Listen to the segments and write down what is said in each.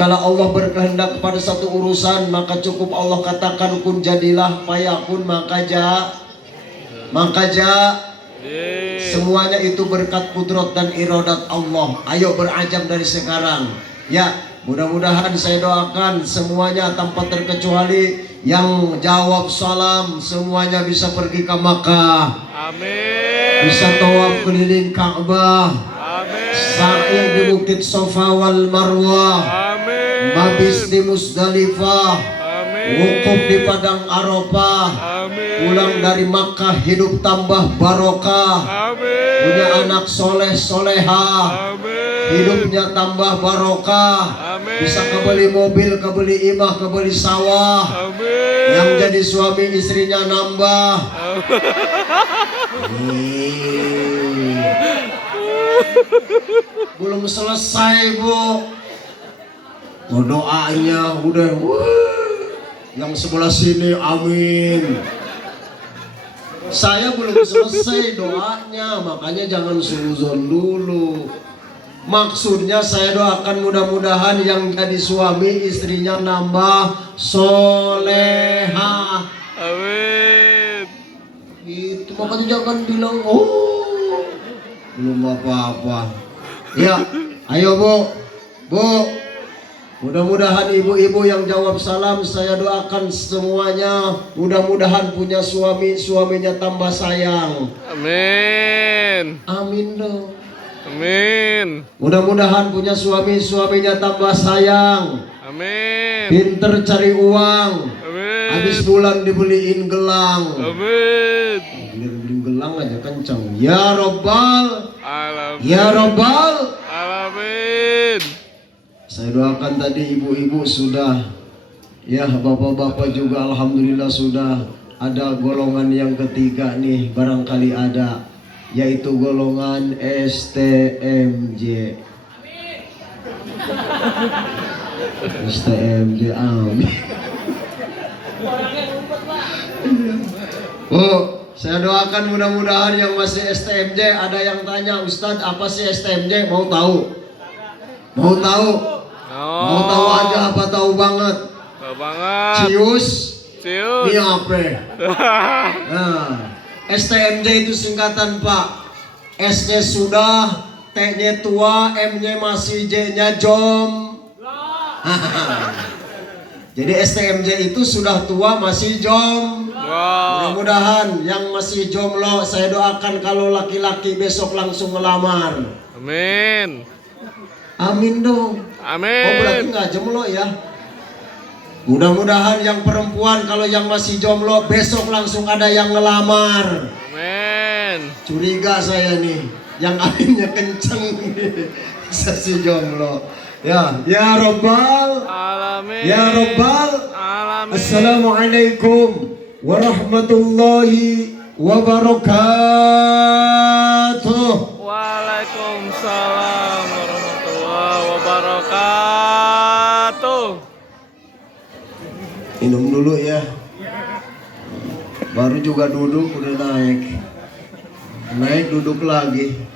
Tatkala Allah berkehendak kepada satu urusan, maka cukup Allah katakan kun jadilah, fayakun maka semuanya itu berkat kudrat dan iradat Allah. Ayo berazam dari sekarang. Ya, mudah-mudahan saya doakan semuanya tanpa terkecuali yang jawab salam semuanya bisa pergi ke Makkah. Amin. Bisa tawaf keliling Ka'bah. Amin. Sa'i di Bukit Safa wal Marwah. Amin. Mabis di Musdalifah. Amin. Wukuf di Padang Arafah. Amin. Pulang dari Makkah hidup tambah barokah. Amin. Punya anak soleh soleha. Amin. Hidupnya tambah barokah. Amin. Bisa kebeli mobil, kebeli imah, kebeli sawah. Amin. Yang jadi suami istrinya nambah. Belum selesai, Bu. Doanya udah. Yang sebelah sini amin. Saya belum selesai doanya, makanya jangan suzon dulu. Maksudnya saya doakan mudah-mudahan yang jadi suami istrinya nambah soleha. Amin. Itu makanya jangan bilang oh belum apa-apa. Ya, ayo Bu, mudah-mudahan ibu-ibu yang jawab salam saya doakan semuanya mudah-mudahan punya suami, suaminya tambah sayang. Amin. Amin dong. Amin. Mudah-mudahan punya suami, suaminya tambah sayang. Amin. Pinter cari uang. Amin. Habis bulan dibeliin gelang. Amin. Beliin gelang aja kencang. Ya Robbal. Alamin. Ya Robbal. Alamin. Saya doakan tadi ibu-ibu sudah. Ya bapak-bapak juga alhamdulillah sudah. Ada golongan yang ketiga nih barangkali ada. Yaitu golongan STMJ. STMJ amin. Oh, saya doakan mudah-mudahan yang masih STMJ ada yang tanya Ustadz apa sih STMJ, mau tahu? Mau tahu? Oh. Mau tahu aja apa tahu banget? Tahu banget. Cius. Cius. Ini apa? Nah, STMJ itu singkatan Pak. S-nya sudah, T-nya tua, M-nya masih, J-nya jom. Jadi STMJ itu sudah tua masih jom. Wow. Mudah-mudahan yang masih jomblo saya doakan kalau laki-laki besok langsung ngelamar. Amin. Amin dong. Amin. Oh berarti nggak jomblo ya? Mudah-mudahan yang perempuan kalau yang masih jomblo besok langsung ada yang ngelamar. Amin. Curiga saya nih, yang aminnya kenceng nih, si jomblo. Ya Robbal. Alamin. Ya Robbal. Alamin. Assalamualaikum warahmatullahi wabarakatuh. Waalaikumsalam warahmatullahi wabarakatuh. Minum dulu ya. Baru juga duduk udah naik. Naik duduk lagi.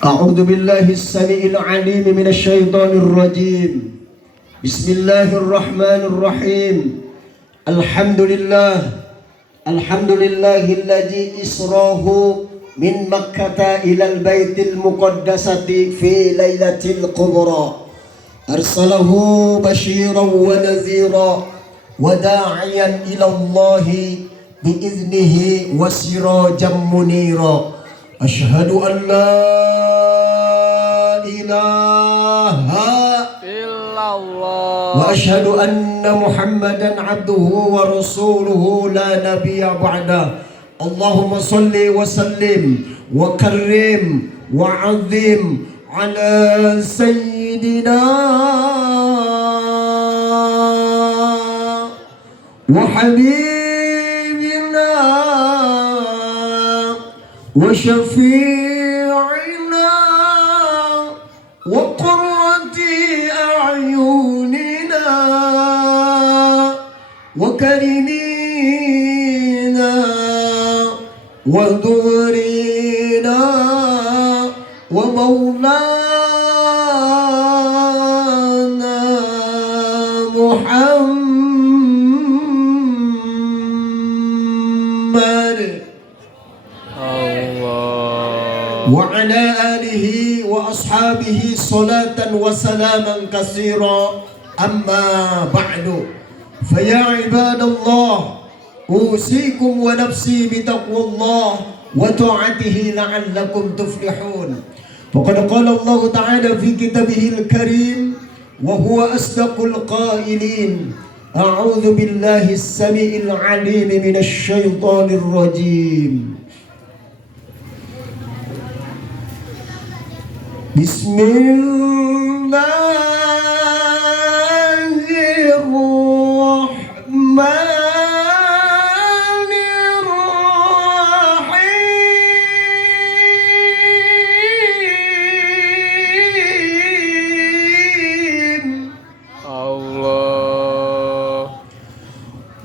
A'udzu billahi as-sami'il 'alim minasy syaithanir rajim. Bismillahirrahmanirrahim. Alhamdulillahilladzi israhu min Makkah ilal baitil muqaddasati fi lailatul qadra. Arsalahu basyiran wa nadhira wa da'iyan ila Allah biiznihi wa sirajan munira. Asyhadu an la ilaha illallah wa asyhadu anna Muhammadan abduhu wa rasuluhu la nabiyya ba'da. Allahumma salli wa sallim wa karrim wa azim ala sayyidina wa habibina wa syafi'ina wa qurrati a'yunina wa karimina wa dhurina wa maulana alihi wa ashabihi salatan wa salaman katsira amma ba'du faya ibadallah usikum wa nafsi bitaqwallah wa ta'atihi la'allakum tuflihun faqad qala Allah ta'ala fi kitabihil karim wa huwa asdaqul qailin a'udzu billahi as-sami'il 'alim minasy syaithanir rajim Bismillahirrahmanirrahim. Allah.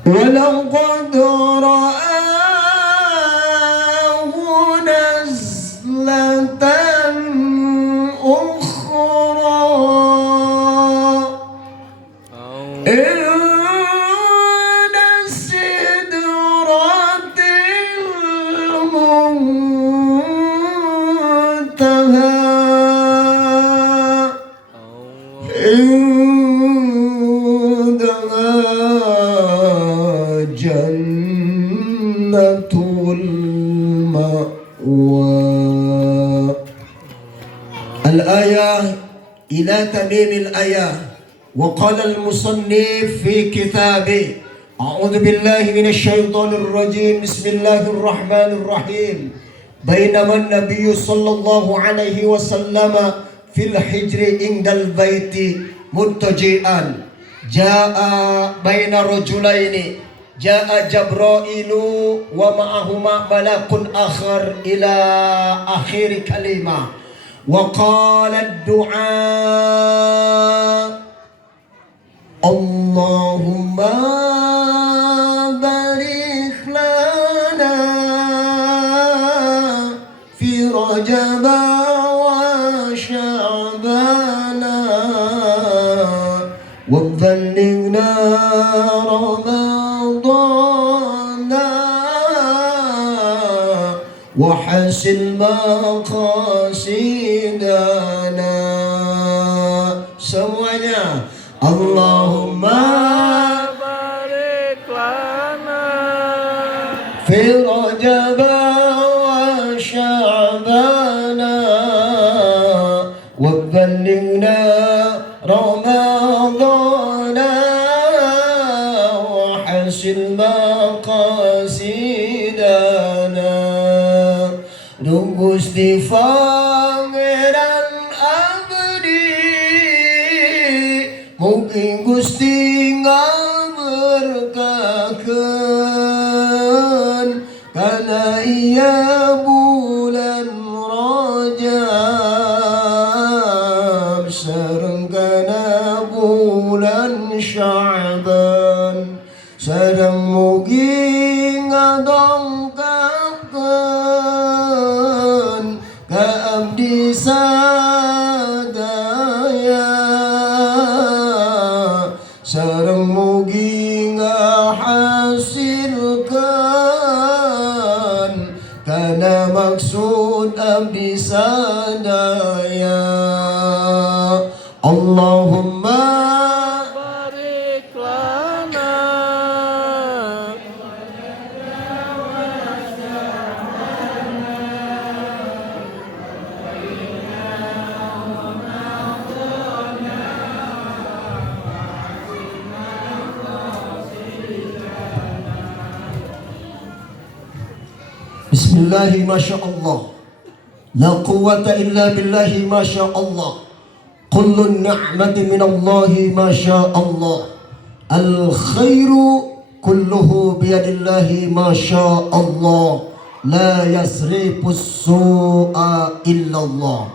ولقد رآه نزلة أخرى عند سدرة المنتهى عندها جنة المأوى. الآية إلى تميم الآية. وقال المصنف في كتابه أعوذ بالله من الشيطان الرجيم بسم الله الرحمن الرحيم بينما النبي صلى الله عليه وسلم في الحجر عند البيت متجئا جاء بين رجلين جاء جبرائيل ومعهما ملك آخر إلى آخر كلمة وقال الدعاء اللهم بارك لنا في رجب وشعبان وبلغنا رمضان وحسن مقاصدنا. Semuanya Allahumma barik lana fi Rajab wa Sya'ban wa ballighna Ramadan wa hasin maqasidana. Gusti Pangeran abdi mungkin Gusti ngaberkakeun kana iya bulan Rajab sareng kana bulan Sya'ban sareng mugi ngadongkakeun ka abdi sadaya sareng mugi ngahasilkeun kana maksud abdi sadaya. Allahumma barik lana Bismillahi masyaallah la quwwata illa billahi masyaallah kullun ni'mati minallahi masyaallah al khairu kulluhu biyadillahi masyaallah la yasrifus su'a illallah.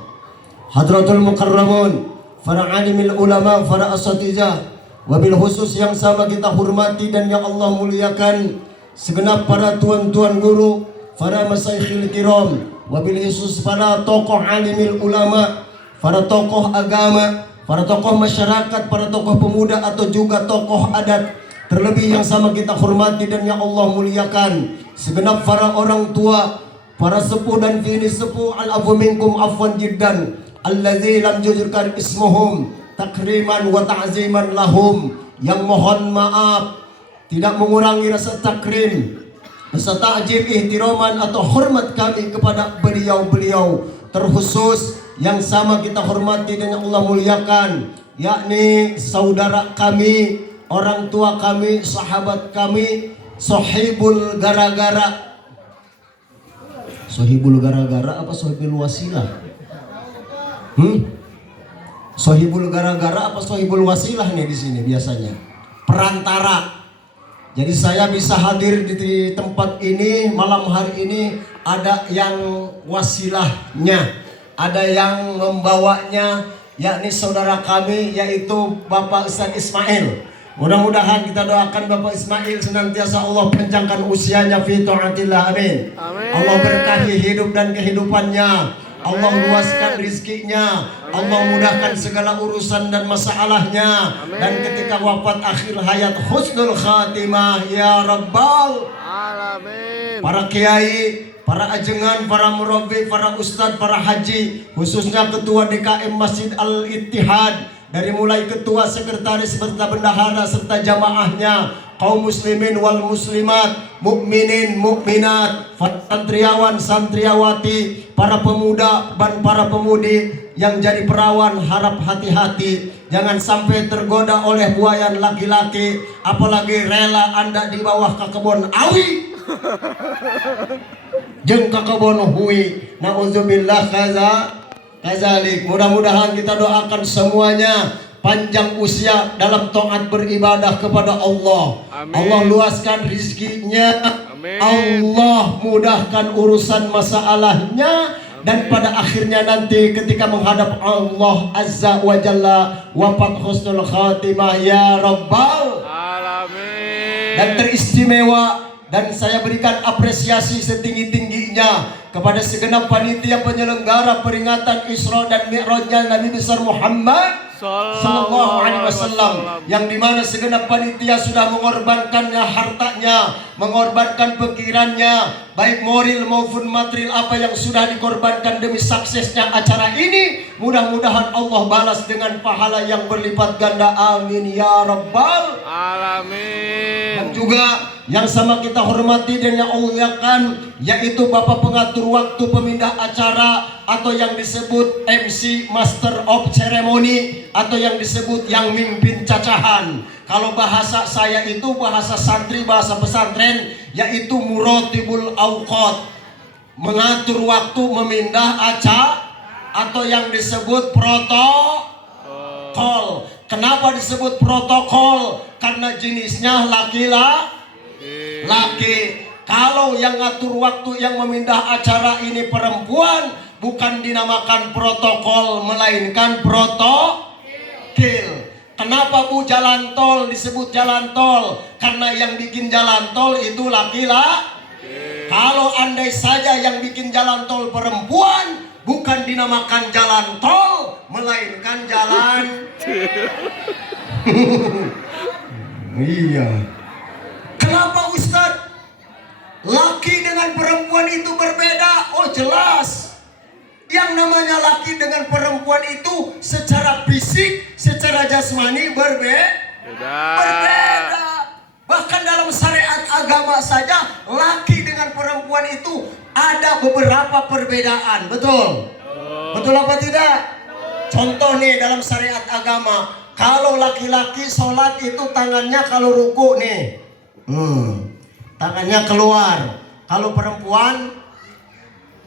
Hadratul mukarramun, para alimil ulama, para asatizah, wabil khusus yang sama kita hormati dan yang Allah muliakan segenap para tuan-tuan guru, para masyayikhil kiram, wabil khusus para tokoh alimil ulama, para tokoh agama, para tokoh masyarakat, para tokoh pemuda atau juga tokoh adat, terlebih yang sama kita hormati dan yang Allah muliakan segenap para orang tua, para sepuh dan bini sepuh, al-afu minkum afwan jiddan alladzi lam yuzkar ismuhum takriman wa ta'ziman lahum, yang mohon maaf tidak mengurangi rasa takrim, rasa ta'zim, ihtiraman atau hormat kami kepada beliau-beliau, terkhusus yang sama kita hormati dan yang Allah muliakan, yakni saudara kami, orang tua kami, sahabat kami, Sohibul gara-gara. Sohibul gara-gara apa sohibul wasilah? Sohibul gara-gara apa sohibul wasilah nih di sini biasanya? Perantara. Jadi saya bisa hadir di tempat ini malam hari ini, ada yang wasilahnya, ada yang membawanya, yakni saudara kami yaitu Bapak Ustaz Ismail. Mudah-mudahan kita doakan Bapak Ismail senantiasa Allah panjangkan usianya fi taatillah, amin. Amin. Allah berkahi hidup dan kehidupannya, Allah luaskan rizkinya, Allah mudahkan segala urusan dan masalahnya, dan ketika wafat akhir hayat husnul khatimah ya rabbal Alamin. para kiai, para ajengan, para murabbi, para ustadz, para haji, khususnya ketua DKM Masjid Al-Ittihad, dari mulai ketua, sekretaris, serta bendahara, serta jamaahnya, kaum muslimin wal muslimat, mukminin, mukminat, santriawan, santriawati, para pemuda dan para pemudi yang jadi perawan, harap hati-hati, jangan sampai tergoda oleh buayan laki-laki, apalagi rela Anda di bawah kebun awi jeung kebun hui, nauzubillah kazalik. Mudah-mudahan kita doakan semuanya panjang usia dalam taat beribadah kepada Allah. Amin. Allah luaskan rizkinya, Amin. Allah mudahkan urusan masalahnya, dan pada akhirnya nanti ketika menghadap Allah Azza wa Jalla, wafat husnul khatimah ya rabbal Alamin. dan teristimewa. Dan saya berikan apresiasi setinggi-tingginya kepada segenap panitia penyelenggara peringatan Isra dan Mi'rajnya Nabi besar Muhammad Sallallahu Alaihi Wasallam, yang dimana segenap panitia sudah mengorbankannya hartanya, mengorbankan pikirannya, baik moral maupun material, apa yang sudah dikorbankan demi suksesnya acara ini. Mudah-mudahan Allah balas dengan pahala yang berlipat ganda, amin ya rabbal Alamin. dan juga yang sama kita hormati dan yang muliakan, yaitu Bapak pengatur waktu pemindah acara, atau yang disebut MC Master of Ceremony, atau yang disebut yang mimpin cacahan. Kalau bahasa saya itu bahasa santri, bahasa pesantren, yaitu Muratibul Awqat, mengatur waktu memindah acara, atau yang disebut protokol. Kenapa disebut protokol? Karena jenisnya laki-laki. Kalau yang ngatur waktu, yang memindah acara ini perempuan, bukan dinamakan protokol, melainkan protokil. Kenapa Bu jalan tol disebut jalan tol? Karena yang bikin jalan tol itu laki-laki. Kalau andai saja yang bikin jalan tol perempuan, bukan dinamakan jalan tol, melainkan jalan. Iya. Kenapa Ustadz? Laki dengan perempuan itu berbeda? Oh jelas. Yang namanya laki dengan perempuan itu secara fisik, secara jasmani berbeda. Bahkan dalam syariat agama saja, laki dengan perempuan itu ada beberapa perbedaan. Betul? Betul apa tidak? Contoh nih dalam syariat agama, kalau laki-laki sholat itu tangannya kalau ruku nih, tangannya keluar. Kalau perempuan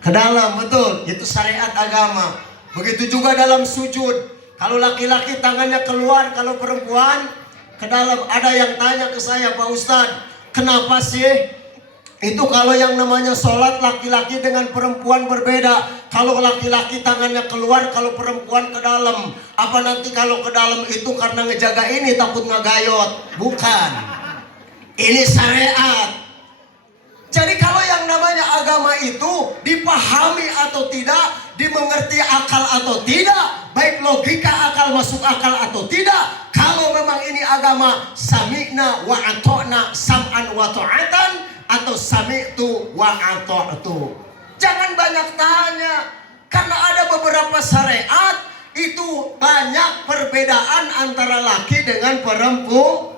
ke dalam, betul? Itu syariat agama. Begitu juga dalam sujud. Kalau laki-laki tangannya keluar, kalau perempuan ke dalam. Ada yang tanya ke saya, Pak Ustadz, kenapa sih itu kalau yang namanya sholat laki-laki dengan perempuan berbeda? Kalau laki-laki tangannya keluar, kalau perempuan ke dalam. Apa nanti kalau ke dalam itu karena ngejaga ini takut ngegayot? Bukan. Ini syariat. Jadi kalau yang namanya agama itu dipahami atau tidak, dimengerti akal atau tidak, baik logika akal masuk akal atau tidak, kalau memang ini agama, sami'na wa ato'na sam'an wa ta'atan, atau sami'tu wa ato'tu. Jangan banyak tanya. Karena ada beberapa syariat itu banyak perbedaan antara laki dengan perempuan.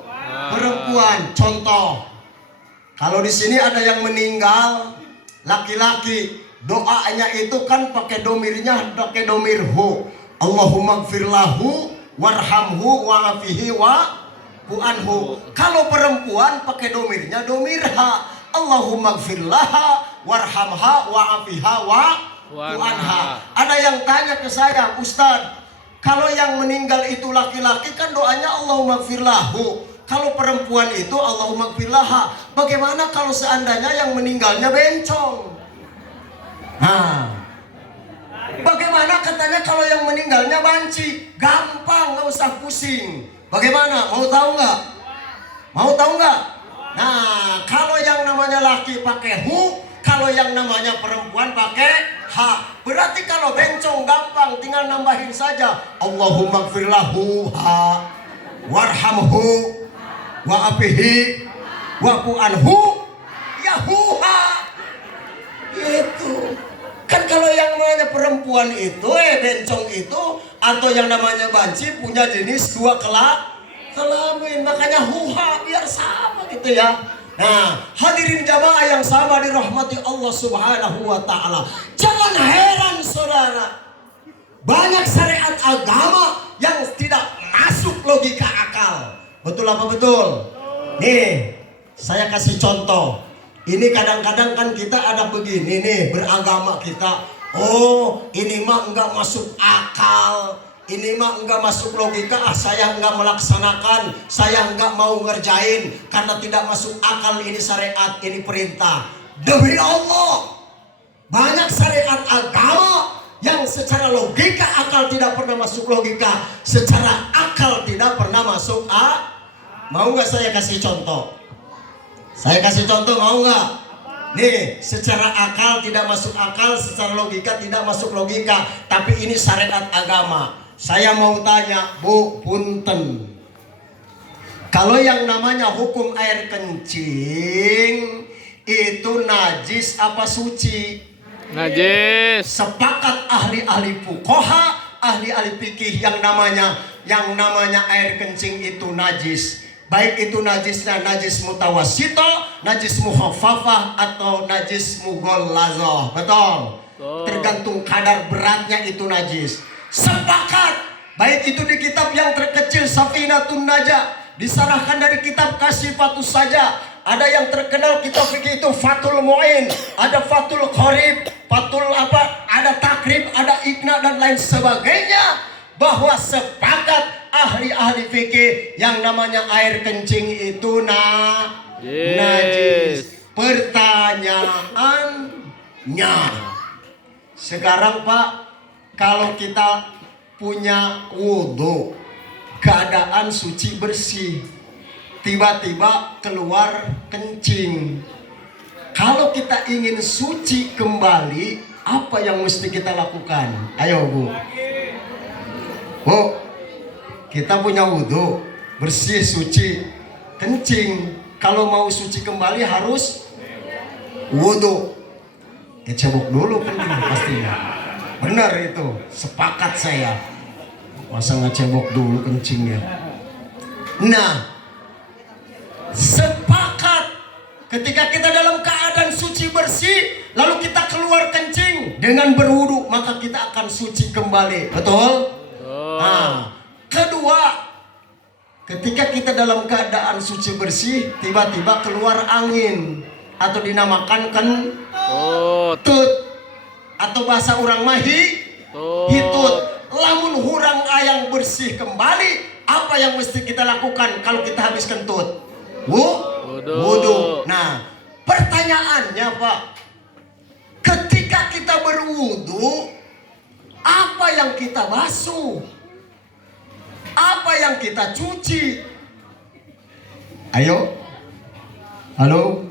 Contoh, kalau di sini ada yang meninggal laki-laki, doanya itu kan pakai domirnya, pakai domir hu. Allahumma gfirlahu warhamhu wa'afihi wa'anhu. Kalau perempuan pakai domirnya domir ha. Allahumma gfirlaha warhamha wa'afiha wa'anha. Ada yang tanya ke saya, Ustadz, kalau yang meninggal itu laki-laki kan doanya Allahumma gfirlahu. Kalau perempuan itu Allahumma gfirlaha. Bagaimana kalau seandainya yang meninggalnya bencong? Nah, bagaimana katanya kalau yang meninggalnya banci? Gampang, nggak usah pusing. Bagaimana? Mau tahu nggak? Mau tahu nggak? Nah, kalau yang namanya laki pakai hu, kalau yang namanya perempuan pakai ha. Berarti kalau bencong gampang, tinggal nambahin saja. Allahumma gfirlahu ha, warhamhu wa'afihi wa'anhu yahuha. Itu kan kalau yang namanya perempuan itu bencong itu atau yang namanya banci punya jenis dua kelamin, makanya huha biar sama gitu ya. Nah, hadirin jamaah yang sama dirahmati Allah Subhanahu wa taala. Jangan heran saudara, banyak syariat agama yang tidak masuk logika akal. Betul apa betul? Nih, saya kasih contoh. Ini kadang-kadang kan kita ada begini nih, beragama kita. Oh, ini mah enggak masuk akal. Ini mah enggak masuk logika. Saya enggak melaksanakan. Saya enggak mau ngerjain karena tidak masuk akal. Ini syariat, ini perintah. Demi Allah, banyak syariat agama yang secara logika akal tidak pernah masuk logika. Secara akal tidak pernah masuk Mau nggak saya kasih contoh? Saya kasih contoh, mau nggak? Nih, secara akal tidak masuk akal, secara logika tidak masuk logika. Tapi ini syariat agama. Saya mau tanya, Bu, punten. Kalau yang namanya hukum air kencing itu najis apa suci? Najis. Sepakat ahli-ahli fuqaha, ahli-ahli fikih yang namanya air kencing itu najis. Baik itu najisnya najis mutawassito, najis muhaffafah atau najis mughallazoh. Betul? Tergantung kadar beratnya itu najis. Sepakat. Baik itu di kitab yang terkecil Safinatun Najah, diserahkan dari kitab Kasyifatus Saja. Ada yang terkenal kitab fikih itu Fathul Mu'in, ada Fathul Qorib, Fathul apa, ada Takrib, ada Iqna dan lain sebagainya. Bahwa sepakat ahli-ahli fikih yang namanya air kencing itu najis. Pertanyaannya, sekarang Pak, kalau kita punya wudhu, keadaan suci bersih, tiba-tiba keluar kencing, kalau kita ingin suci kembali, apa yang mesti kita lakukan? Ayo Bu. Bu, kita punya wudhu, bersih, suci, kencing. Kalau mau suci kembali harus wudhu. Cebok dulu kencing pastinya. Benar itu, sepakat saya. Masa nggak cebok dulu kencingnya? Nah, sepakat ketika kita dalam keadaan suci bersih, lalu kita keluar kencing dengan berwudhu, maka kita akan suci kembali. Betul? Nah, kedua, ketika kita dalam keadaan suci bersih, tiba-tiba keluar angin atau dinamakan kentut atau bahasa orang mahi hitut. Lamun hurang ayang bersih kembali, apa yang mesti kita lakukan kalau kita habis kentut? Wudhu. Nah, pertanyaannya Pak, ketika kita berwudhu, apa yang kita basuh? Apa yang kita cuci? Ayo. Halo.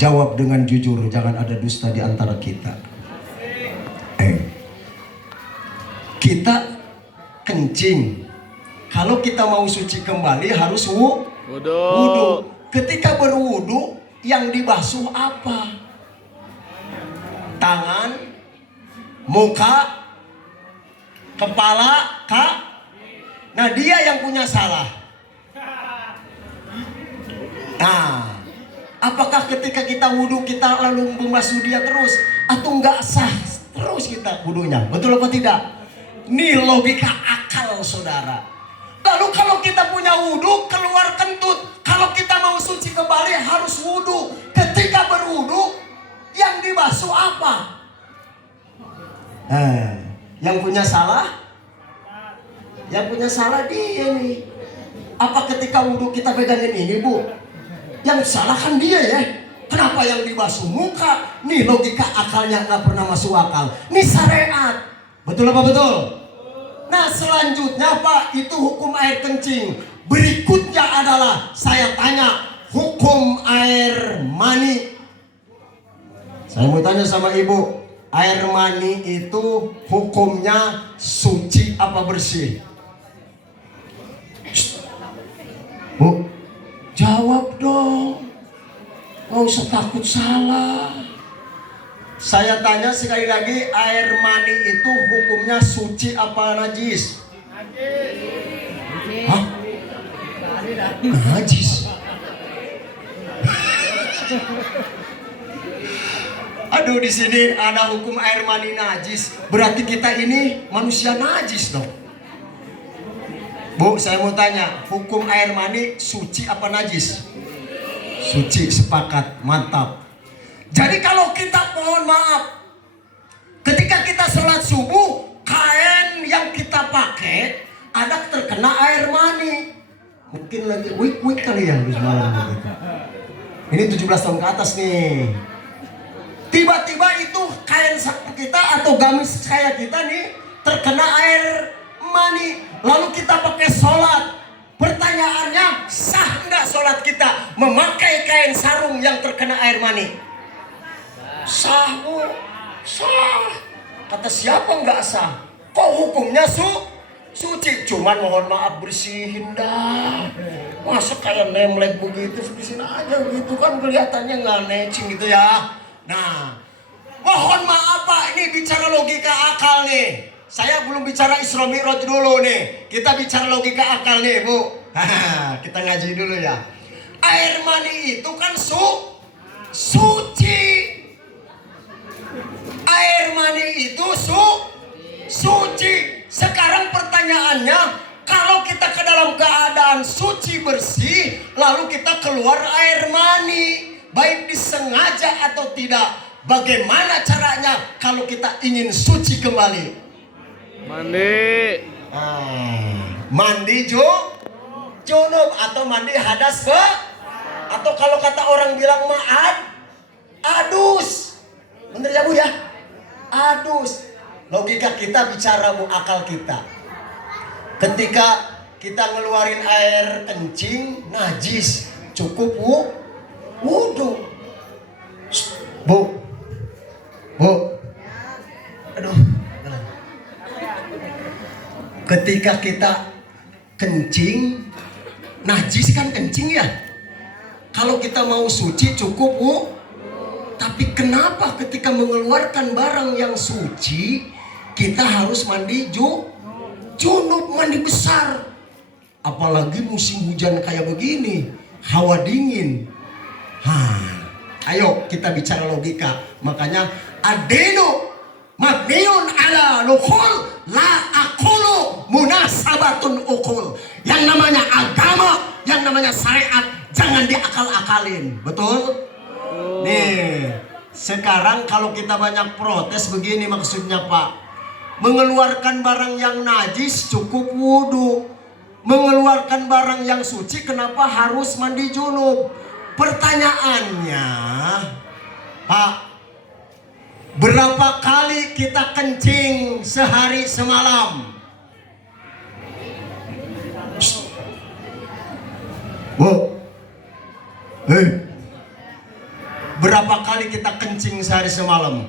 Jawab dengan jujur, jangan ada dusta di antara kita. Kita kencing. Kalau kita mau suci kembali harus wudhu. Ketika berwudhu, yang dibasuh apa? tangan, muka, kepala, nah dia yang punya salah. Nah, apakah ketika kita wudhu kita lalu membasuh dia terus atau enggak sah terus kita wudhunya? Betul apa tidak? Ini logika akal saudara. Lalu kalau kita punya wudhu keluar kentut, kalau kita mau suci kembali harus wudhu. Ketika berwudhu yang dibasuh apa? Yang punya salah? Yang punya salah dia nih. Apa ketika wudhu kita pegangin ini bu? Yang salah kan dia ya. Kenapa yang dibasuh muka? Nih logika akalnya nggak pernah masuk akal. Nih syariat. Betul apa betul? Nah selanjutnya Pak, itu hukum air kencing. Berikutnya adalah saya tanya hukum air mani. Saya mau tanya sama ibu, air mani itu hukumnya suci apa bersih? Bu, jawab dong. Nggak usah takut salah. Saya tanya sekali lagi, air mani itu hukumnya suci apa najis? Hah? Najis. Aduh, di sini ada hukum air mani najis. Berarti kita ini manusia najis dong. Bu, saya mau tanya, hukum air mani suci apa najis? Suci, sepakat, mantap. Jadi kalau kita mohon maaf, ketika kita sholat subuh, kain yang kita pakai ada terkena air mani. Mungkin lagi wik kali ya habis malam gitu. Ini 17 tahun ke atas nih. Tiba-tiba itu kain kita atau gamis kayak kita nih terkena air mani. Lalu kita pakai sholat. Pertanyaannya, sah nggak sholat kita memakai kain sarung yang terkena air mani? Sah bu, sah. Kata siapa nggak sah? Kok hukumnya suci? Cuman mohon maaf bersihin dah. Masa kayak nemlek begitu, bersihin aja gitu kan kelihatannya nggak necing gitu ya. Nah, mohon maaf Pak, ini bicara logika akal nih. Saya belum bicara Isra Mi'raj dulu nih. Kita bicara logika akal nih bu. Kita ngaji dulu ya. Air mani itu kan suci. Air mani itu suci. Sekarang pertanyaannya, kalau kita ke dalam keadaan suci bersih, lalu kita keluar air mani, baik disengaja atau tidak, bagaimana caranya kalau kita ingin suci kembali? Mandi. Mandi junub atau mandi hadas ke? Atau kalau kata orang bilang adus. Bener ya bu ya? Adus. Logika kita bicara bu, akal kita. Ketika kita ngeluarin air kencing najis, cukup wudhu. Bu. Aduh. Ketika kita kencing najis kan kencing ya. Kalau kita mau suci cukup tapi kenapa ketika mengeluarkan barang yang suci kita harus mandi junub, mandi besar? Apalagi musim hujan kayak begini, hawa dingin. Ayo kita bicara logika. Makanya adeno mabniun ala lukhul la aqulu munasabatun ukul. Yang namanya agama, yang namanya syariat jangan diakal-akalin. Betul? Nih, sekarang kalau kita banyak protes begini maksudnya Pak. Mengeluarkan barang yang najis cukup wudhu. Mengeluarkan barang yang suci kenapa harus mandi junub? Pertanyaannya, Pak, berapa kali kita kencing sehari semalam? Bu, berapa kali kita kencing sehari semalam?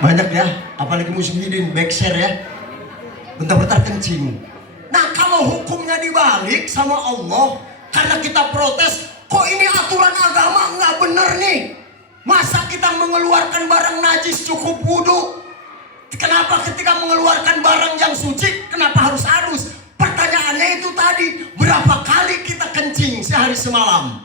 Banyak ya, apalagi musim dingin, backshare ya. Bentar-bentar kencing. Nah kalau hukumnya dibalik sama Allah, karena kita protes, Kok ini aturan agama nggak bener nih? Masa kita mengeluarkan barang najis cukup wudhu? Kenapa ketika mengeluarkan barang yang suci, kenapa harus adus? Pertanyaannya itu tadi, berapa kali kita kencing sehari semalam?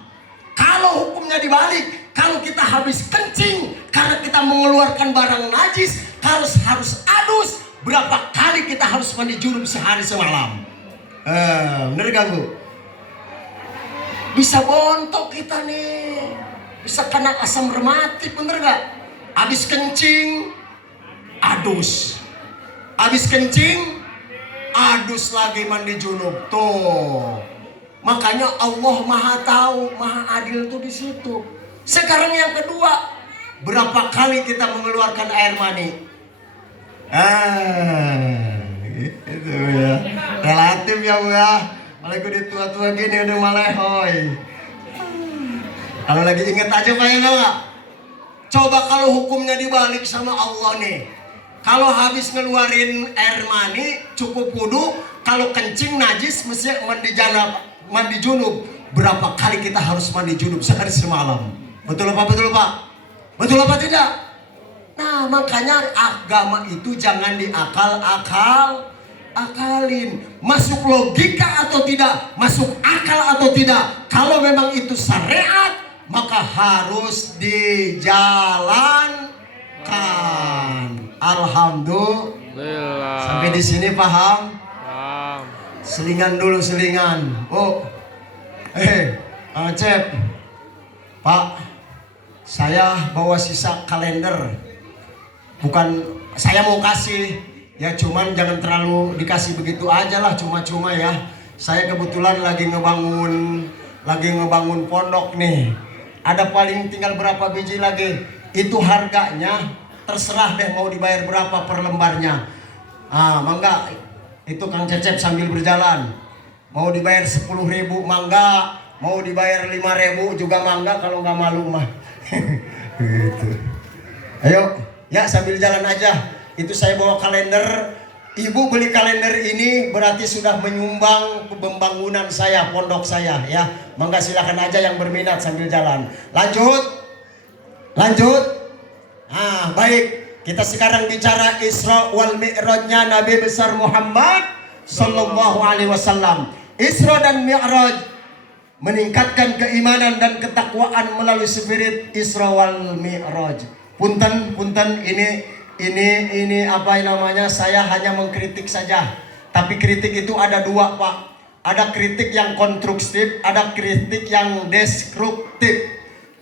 Kalau hukumnya dibalik, kalau kita habis kencing karena kita mengeluarkan barang najis, harus adus, berapa kali kita harus mandi junub sehari semalam? Bener gak Bu? Bisa bontok kita nih, bisa kena asam rematik, bener gak? Habis kencing, adus. Habis kencing, adus lagi mandi junub. Tuh. Makanya Allah Maha tahu, Maha adil tuh di situ. Sekarang yang kedua, berapa kali kita mengeluarkan air mani? Gitu ya. Relatif ya Bu ya. Malah gue di tua-tua gini udah malehoy. Kalau lagi inget aja Pak ya nggak? Coba kalau hukumnya dibalik sama Allah nih. Kalau habis ngeluarin air mani cukup wudhu, kalau kencing najis mesti mandi junub. Berapa kali kita harus mandi junub sehari semalam? Betul apa betul Pak? Betul apa tidak? Nah makanya agama itu jangan akalin. Masuk logika atau tidak, masuk akal atau tidak. Kalau memang itu syariat, maka harus dijalankan. Alhamdulillah. Sampai di sini paham? Paham. Selingan dulu selingan. Oh, Kang Acep, Pak, saya bawa sisa kalender. Bukan saya mau kasih, ya cuman jangan terlalu dikasih begitu aja lah, cuma-cuma ya. Saya kebetulan lagi ngebangun pondok nih. Ada paling tinggal berapa biji lagi. Itu harganya terserah deh mau dibayar berapa per lembarnya. Mangga. Itu Kang Cecep sambil berjalan. Mau dibayar 10.000 mangga, mau dibayar 5.000 juga mangga kalau nggak malu mah. Gitu. Ayo, ya sambil jalan aja. Itu saya bawa kalender. Ibu beli kalender ini berarti sudah menyumbang pembangunan saya, pondok saya ya. Mangga silakan aja yang berminat sambil jalan. Lanjut. Baik. Kita sekarang bicara Isra wal Mi'rajnya Nabi besar Muhammad sallallahu alaihi wasallam. Isra dan Mi'raj meningkatkan keimanan dan ketakwaan melalui spirit Isra wal Mi'raj. Punten ini apa namanya? Saya hanya mengkritik saja. Tapi kritik itu ada dua, Pak. Ada kritik yang konstruktif, ada kritik yang destruktif.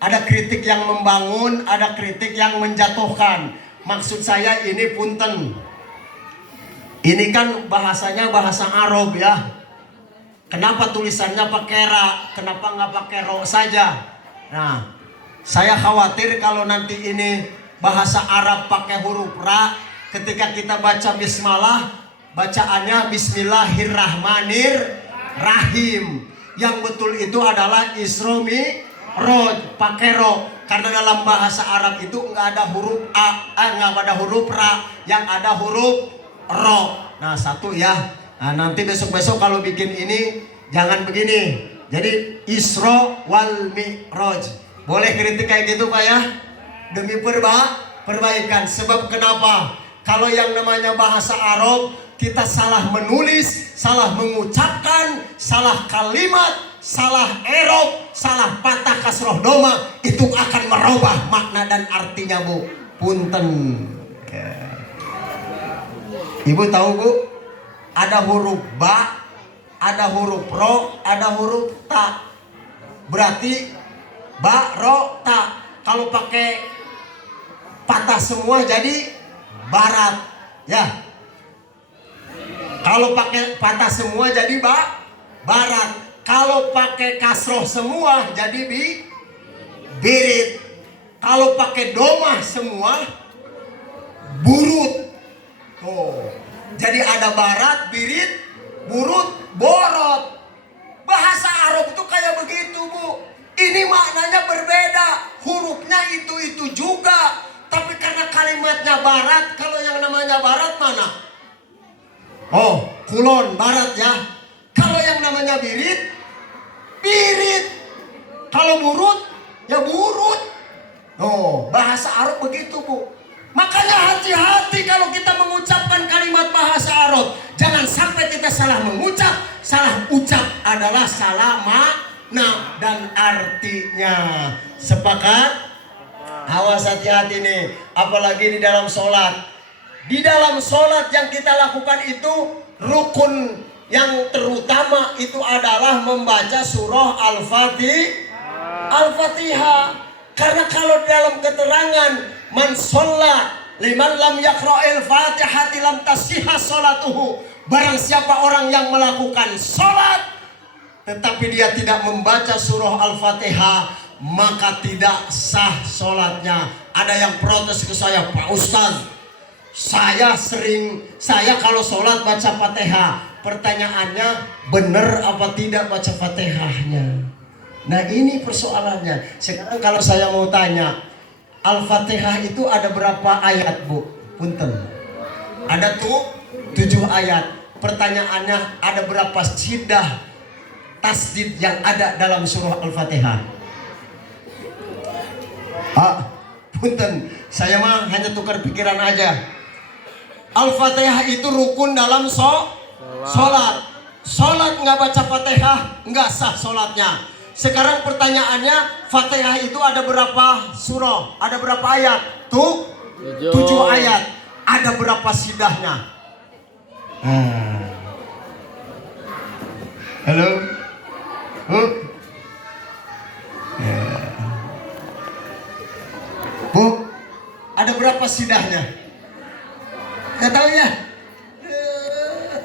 Ada kritik yang membangun, ada kritik yang menjatuhkan. Maksud saya ini punten. Ini kan bahasanya bahasa Arab ya. Kenapa tulisannya pakai ra? Kenapa nggak pakai ro saja? Nah, saya khawatir kalau nanti ini bahasa Arab pakai huruf ra, ketika kita baca bismillah, bacaannya bismillahirrahmanirrahim. Yang betul itu adalah Isra Mi'raj, pakai ro. Karena dalam bahasa Arab itu nggak ada huruf nggak ada huruf ra, yang ada huruf ro. Nah satu ya. Nah nanti besok kalau bikin ini jangan begini. Jadi Isra wal Mi'raj. Boleh kritik kayak gitu Pak ya? Demi perbaikan. Sebab kenapa? Kalau yang namanya bahasa Arab, kita salah menulis, salah mengucapkan, salah kalimat, salah erob, salah patah kasroh doma, itu akan merubah makna dan artinya Bu. Punten. Ibu tahu Bu, ada huruf ba, ada huruf ro, ada huruf ta. Berarti ba, ro, ta. Kalau pakai patah semua jadi barat, ya. Kalau pakai patah semua jadi barat. Kalau pakai kasroh semua jadi birit. Kalau pakai domah semua burut. Oh, jadi ada barat, birit, burut, borot. Bahasa Arab itu kayak begitu Bu. Ini maknanya berbeda. Hurufnya itu juga. Tapi karena kalimatnya barat, kalau yang namanya barat mana? Oh, kulon, barat ya. Kalau yang namanya birit. Kalau burut, ya burut. Oh, bahasa Arab begitu, Bu. Makanya hati-hati kalau kita mengucapkan kalimat bahasa Arab. Jangan sampai kita salah mengucap. Salah ucap adalah salah makna dan artinya. Sepakat? Awas, hati-hati nih. Apalagi di dalam sholat. Di dalam sholat yang kita lakukan itu rukun yang terutama itu adalah membaca surah Al-Fatihah. Karena kalau dalam keterangan man sholla liman lam yaqra'il fatihati lam tasihha sholatuhu. Barang siapa orang yang melakukan sholat tetapi dia tidak membaca surah Al-Fatihah, maka tidak sah sholatnya. Ada yang protes ke saya, Pak Ustaz, saya kalau sholat baca Fatihah. Pertanyaannya, benar apa tidak baca Fatihahnya? Nah, ini persoalannya. Sekarang kalau saya mau tanya, Al-Fatihah itu ada berapa ayat, Bu? Punten. Ada tuh 7 ayat. Pertanyaannya, ada berapa sidah tasdid yang ada dalam surah Al-Fatihah? Punten, saya mah hanya tukar pikiran aja. Al-Fatihah itu rukun dalam sholat. Sholat nggak baca Fatihah, nggak sah sholatnya. Sekarang pertanyaannya, Fatihah itu ada berapa surah? Ada berapa ayat? Tuh 7 ayat. Ada berapa sidahnya? Halo? Bu, ada berapa sidahnya? Gak tahu ya?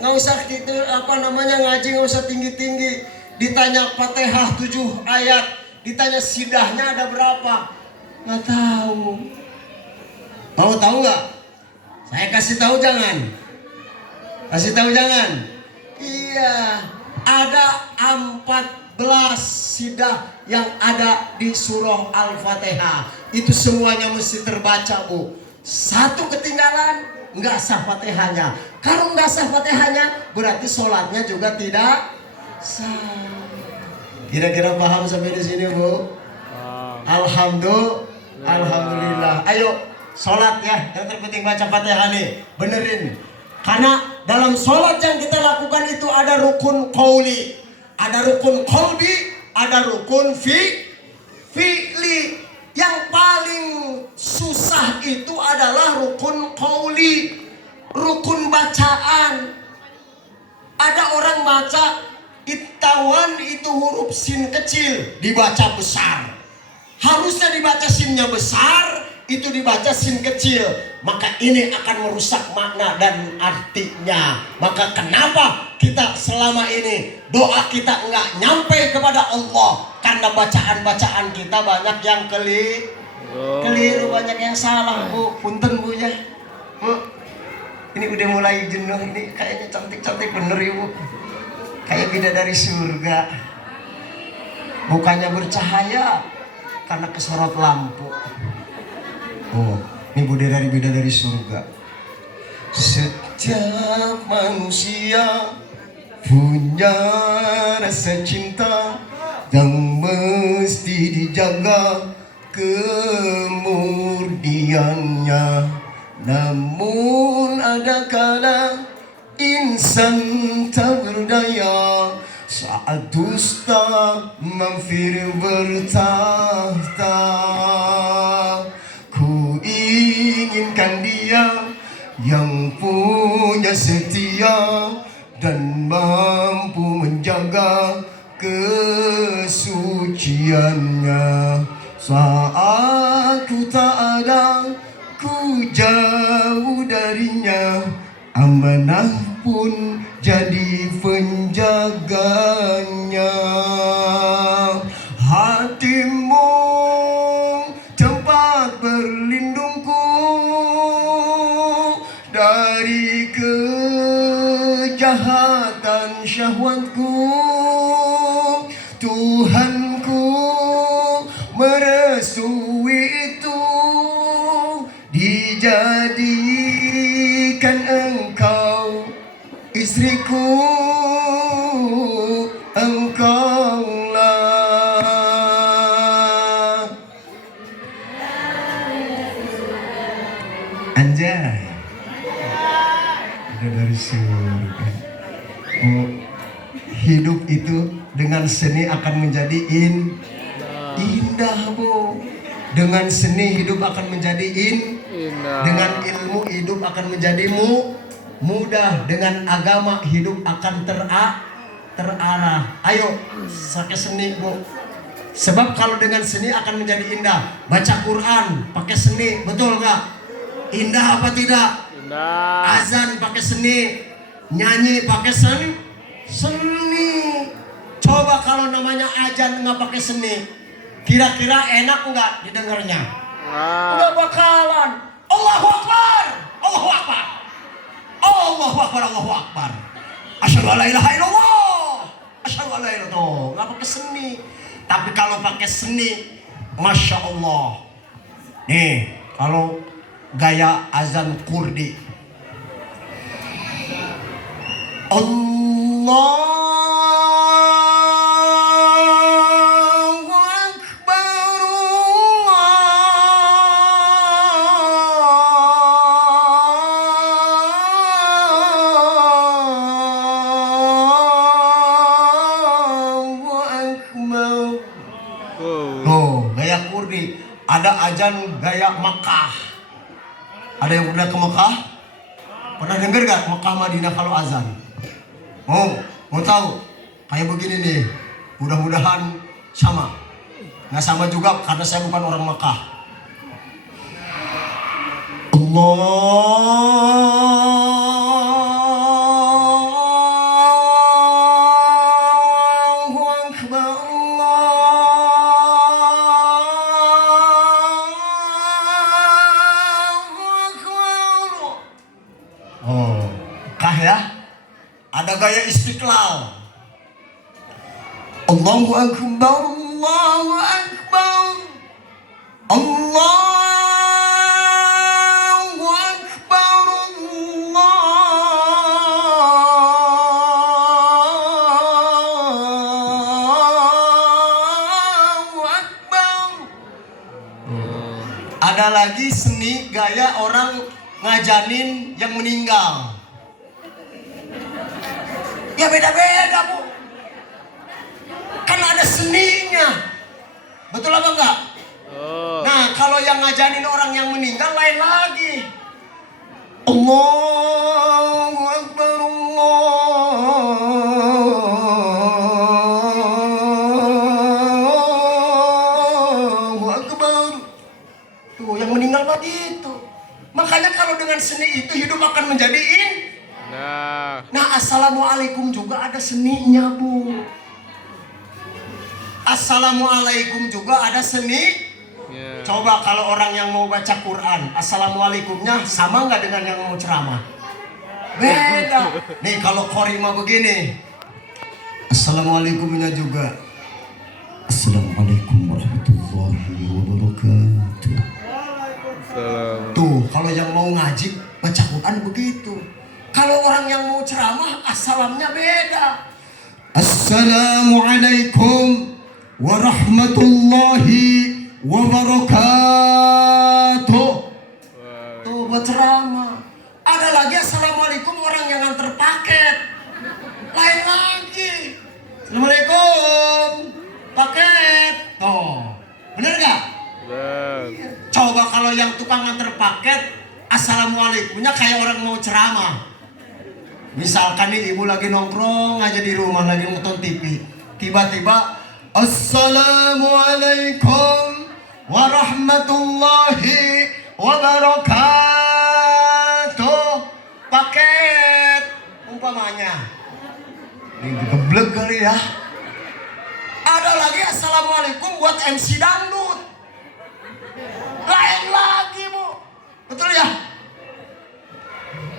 Nggak usah gitu, ngaji nggak usah tinggi-tinggi. Ditanya Fatihah 7 ayat, ditanya sidahnya ada berapa? Nggak tahu. Mau tahu nggak? Saya kasih tahu jangan. Kasih tahu jangan. Iya, ada 14 sidah yang ada di surah Al-Fatihah. Itu semuanya mesti terbaca, Bu. Satu ketinggalan, nggak sah Fatihahnya. Kalau nggak sah Fatihahnya, berarti sholatnya juga tidak sah. Kira-kira paham sampai di sini, Bu? Alhamdulillah. Ayo sholat ya. Yang terpenting baca Fatihah nih. Benerin. Karena dalam sholat yang kita lakukan itu ada rukun qauli, ada rukun qalbi, ada rukun fi'li. Yang paling susah itu adalah rukun qauli, rukun bacaan. Ada orang baca Ittawan itu huruf sin kecil dibaca besar. Harusnya dibaca sinnya besar, itu dibaca sin kecil. Maka ini akan merusak makna dan artinya. Maka kenapa kita selama ini doa kita enggak nyampe kepada Allah? Karena bacaan-bacaan kita banyak yang keliru, banyak yang salah, Bu. Punten, Bu ya. Bu, ini udah mulai jenuh ini. Kayaknya cantik-cantik bener ya, Bu. Kayak bidadari surga. Mukanya bercahaya karena kesorot lampu. Oh, ini bidadari surga. Setiap manusia punya rasa cinta yang mesti dijaga kemurniannya. Namun ada kala insan tak berdaya saat dusta mampir bertahta. Ku inginkan dia yang punya setia dan mampu menjaga kesuciannya. Saat ku tak ada, ku jauh darinya, amanah pun jadi penjaganya. Hatimu tempat berlindungku dari kejahatan syahwatku. Tuhanku merestui itu, dijadikan engkau istriku, 'engkaulah Ada dari surga. Oh, hidup itu dengan seni akan menjadi indah, Bu. Dengan seni hidup akan menjadi Indah. dengan ilmu hidup akan menjadi mudah. Dengan agama hidup akan terarah. Ayo, pakai seni, Bu. Sebab kalau dengan seni akan menjadi indah. Baca Quran pakai seni, betul nggak? Indah apa tidak? Indah. Azan pakai seni, nyanyi pakai seni. Coba kalau namanya azan nggak pakai seni, kira-kira enak nggak didengarnya? Nggak bakalan. Allahu Akbar, Allahu Akbar, Allahu Akbar, Allahu Akbar. Asyhadu an la ilaha illallah, asyhadu an la ilaha illallah. Nggak pakai seni. Tapi kalau pakai seni, masya Allah. Nih, kalau gaya azan Kurdi, Allahu Akbar, Allahu Akbar. Oh, gaya Kurdi. Ada azan gaya Makkah. Ada yang pernah ke Mekah? Pernah dengar gak Mekah Madinah kalau azan? Mau tahu? Kayak begini nih. Mudah-mudahan sama. Nggak sama juga karena saya bukan orang Mekah. Allahu Akbar, Allahu Akbar. Kah ya? Ada gaya Istiqlal. Allahu Akbar, Allahu Akbar, Allahu Akbar, Allahu Akbar. Ada lagi seni gaya orang ngajanin yang meninggal. Ya beda-beda, Bu. Kan ada seninya. Betul apa enggak? Oh. Nah, kalau yang ngajanin orang yang meninggal lain lagi. Allahu Akbar, Allahu Akbar. Tuh, yang meninggal mah gitu. Makanya kalau dengan seni itu hidup akan menjadi Nah, assalamualaikum juga ada seninya, Bu. Assalamualaikum juga ada seni. Yeah. Coba kalau orang yang mau baca Quran, assalamualaikumnya sama nggak dengan yang mau ceramah? Beda. Nih kalau korima begini, assalamualaikumnya juga. Assalamualaikum warahmatullahi wabarakatuh. Tuh, kalau yang mau ngaji baca Quran begitu. Kalau orang yang mau ceramah, assalamnya beda. Assalamualaikum warahmatullahi wabarakatuh. Tuh buat ceramah. Ada lagi assalamualaikum orang yang nganter paket. Lain lagi. Assalamualaikum paket. Tuh, bener gak? Coba kalau yang tukang nganter paket, assalamualaikumnya kayak orang mau ceramah. Misalkan nih ibu lagi nongkrong aja di rumah lagi nonton TV, tiba-tiba assalamualaikum warahmatullahi wabarakatuh paket umpamanya. Ini geblek kali ya. Ada lagi assalamualaikum buat MC dangdut. Lain lagi, Bu. Betul ya?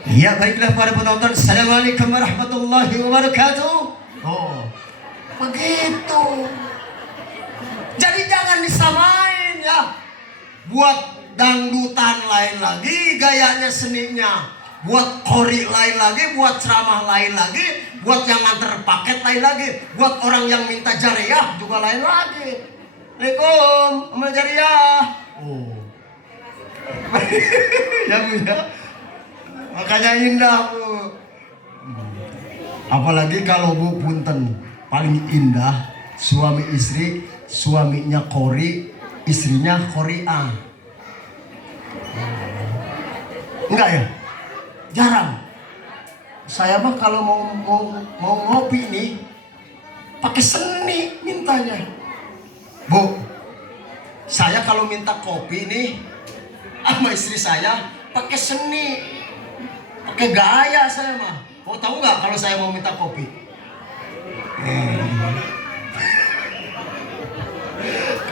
Ya baiklah para penonton, assalamualaikum warahmatullahi wabarakatuh. Oh, begitu. Jadi jangan disamain ya. Buat dangdutan lain lagi gayanya seninya, buat kori lain lagi, buat ceramah lain lagi, buat yang nganter paket lain lagi, buat orang yang minta jariah juga lain lagi. Assalamualaikum, amal jariah. Oh, ya Bu ya. Makanya indah, Bu. Apalagi kalau Bu punten, paling indah suami istri, suaminya Kori, istrinya Korea. Enggak ya? Jarang. Saya mah kalau mau ngopi nih pakai seni mintanya. Bu, saya kalau minta kopi nih sama istri saya pakai seni, pakai gaya saya mah. Mau tahu nggak kalau saya mau minta kopi?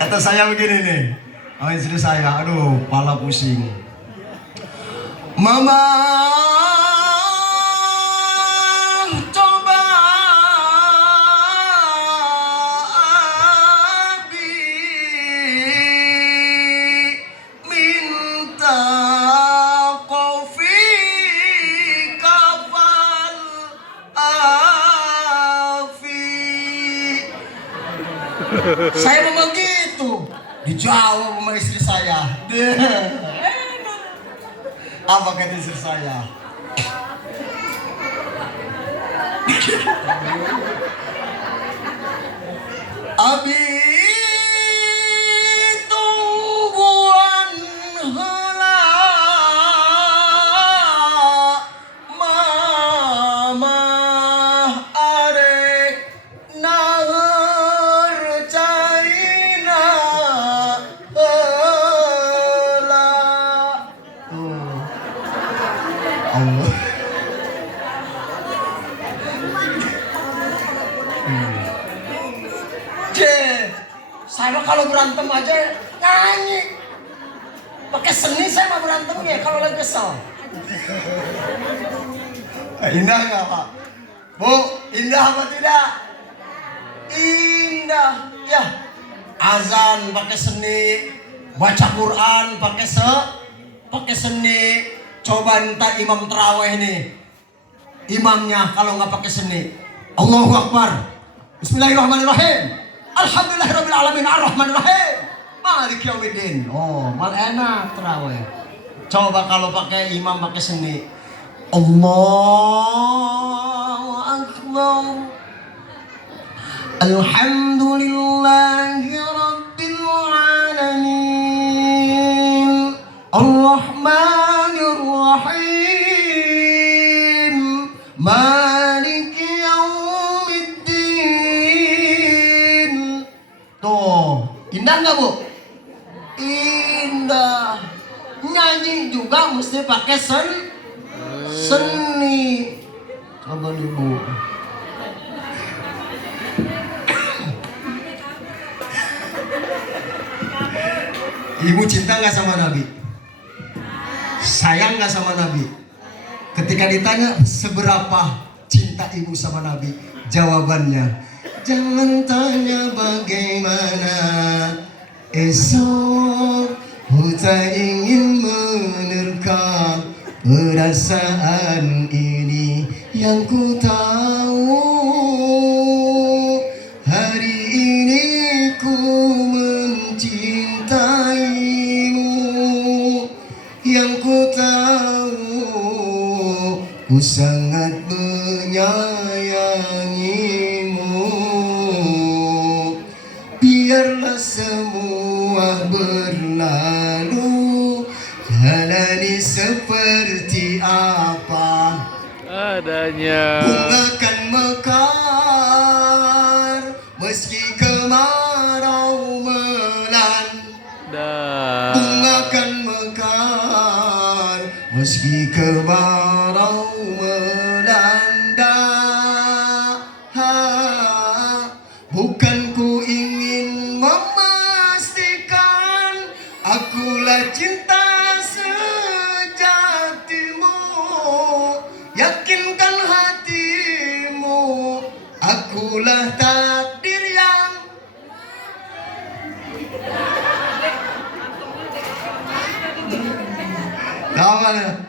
Kata saya begini nih, sama istri saya, aduh, kepala pusing. Mama, coba Abi minta kopi kafal Afi. Saya memang gitu, dijawab sama istri saya. Apa kata istri saya? Abi tungguan heula mama arek naeur carina heula. Allah. Saya kalau berantem aja nyanyi. Pakai seni saya mah berantemnya kalau lagi kesel. Indah nggak Pak? Bu, indah apa tidak? Indah. Ya. Azan pakai seni, baca Quran pakai seni. Coba entah imam terawih nih. Imamnya kalau nggak pakai seni, Allahu Akbar, Bismillahirrahmanirrahim, Alhamdulillahirabbil alamin, Arrahmanirrahim, Maliki yaumiddin. Oh, mal enak terawih. Coba kalau pakai imam pakai seni, Allahu Akbar, Alhamdulillahirabbil alamin, Arrahmanir Rahim, Maliki yaumiddin. Tuh, indah nggak Bu? Indah. Nyanyi juga mesti pakai seni. Coba dulu. Ibu cinta nggak sama Nabi? Sayang nggak sama Nabi? Ketika ditanya seberapa cinta ibu sama Nabi, jawabannya, jangan tanya bagaimana esok, kita ingin menerka perasaan ini yang ku tahu. Hari ini ku mencintaimu, yang ku tahu ku sangat menyayangimu. Biarlah semua berlalu, jalani seperti apa adanya. bunga kan mekar meski kemarau melanda. Bunga kan mekar meski kemarau melanda. Bukan ku ingin memastikan akulah cinta sejatimu, yakinkan hatimu akulah takdir yang awalnya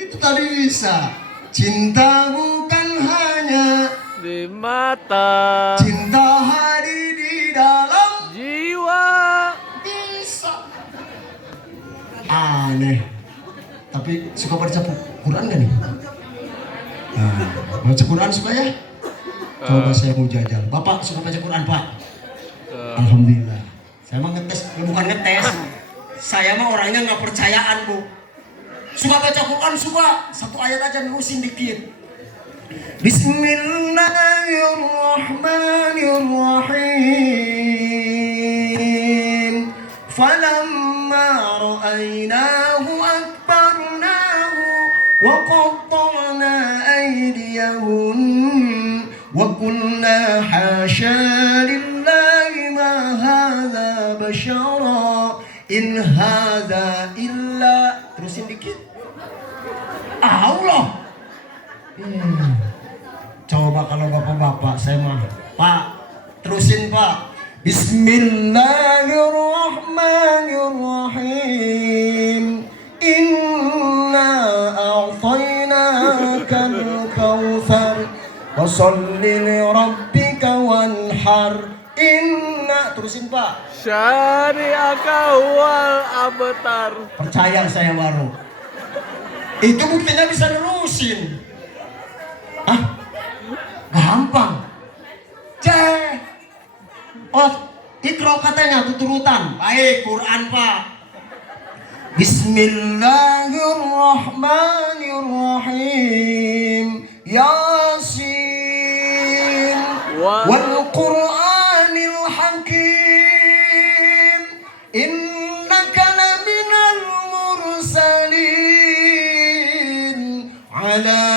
itu tadi bisa. Cinta bukan hanya Di mata, cinta hadir di dalam jiwa. bisa. Aneh. Tapi suka baca Quran gak nih? Nah, Baca Quran suka ya? Coba saya mau jajal. Bapak suka baca Quran, Pak? Alhamdulillah. Saya mah ngetes, bukan ngetes. Saya mah orangnya nggak percayaan, Bu. Suka baca Quran, suka. Satu ayat aja nerusin dikit. Bismillahirrahmanirrahim. Falamma ra'aynahu akbarnahu wa qatta'na aydiyahum wa qulna hasya lillahi ma hadza bashara in hadza illa, terusin dikit. Allah. Coba kalau bapak-bapak saya mah, Pak, terusin Pak. Bismillahirrahmanirrahim. Inna a'tainakal kautsar fasholli li rabbika wanhar. Inna, terusin Pak. Syari'aka wal abtar. Percaya saya baru. Itu buktinya bisa nerusin. Hah? Gampang. Oh, ikro katanya tuturutan. Baik, Quran Pak. Bismillahirrahmanirrahim. Yasin wal Qur'anil Hakim. Innaka laminal mursalin ala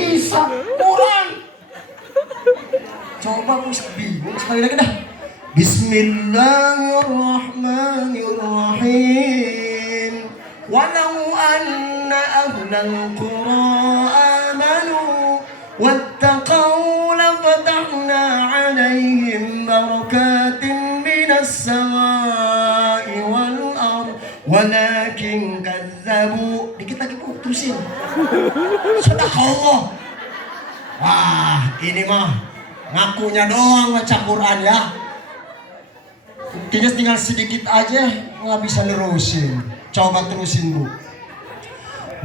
Isa Quran. Coba aku bingung sekali lagi dah. Bismillahirrahmanirrahim. Walau anna ahlal qura amanu wattaqau lafatahna alaihim barakatin minas samai wal ard walakin kazzabu. Dikit lagi Bu, terusin. Sadaqallah. Wah, ini mah ngakunya doang baca Quran ya. Buktinya tinggal sedikit aja nggak bisa nerusin. Coba terusin Bu.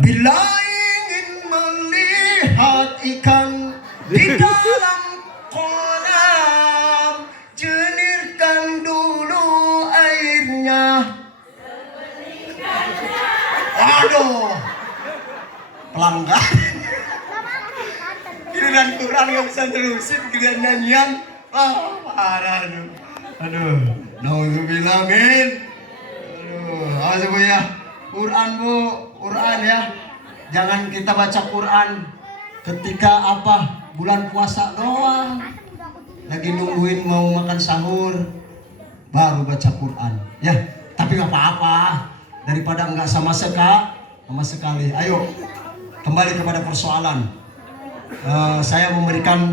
Bila ingin melihat ikan di dalam kolam, jelirkan dulu airnya. Waduh, pelanggan. Giliran Quran nggak bisa terusin, giliran nyanyian. Wah, parah aduh. Aduh, nauzubillah min. Aduh, Bu ya. Quran Bu, Quran ya. Jangan kita baca Quran ketika apa? Bulan puasa doang. Lagi nungguin mau makan sahur baru baca Quran. Ya, tapi nggak apa-apa. Daripada nggak sama sekali. Ayo, kembali kepada persoalan. Saya memberikan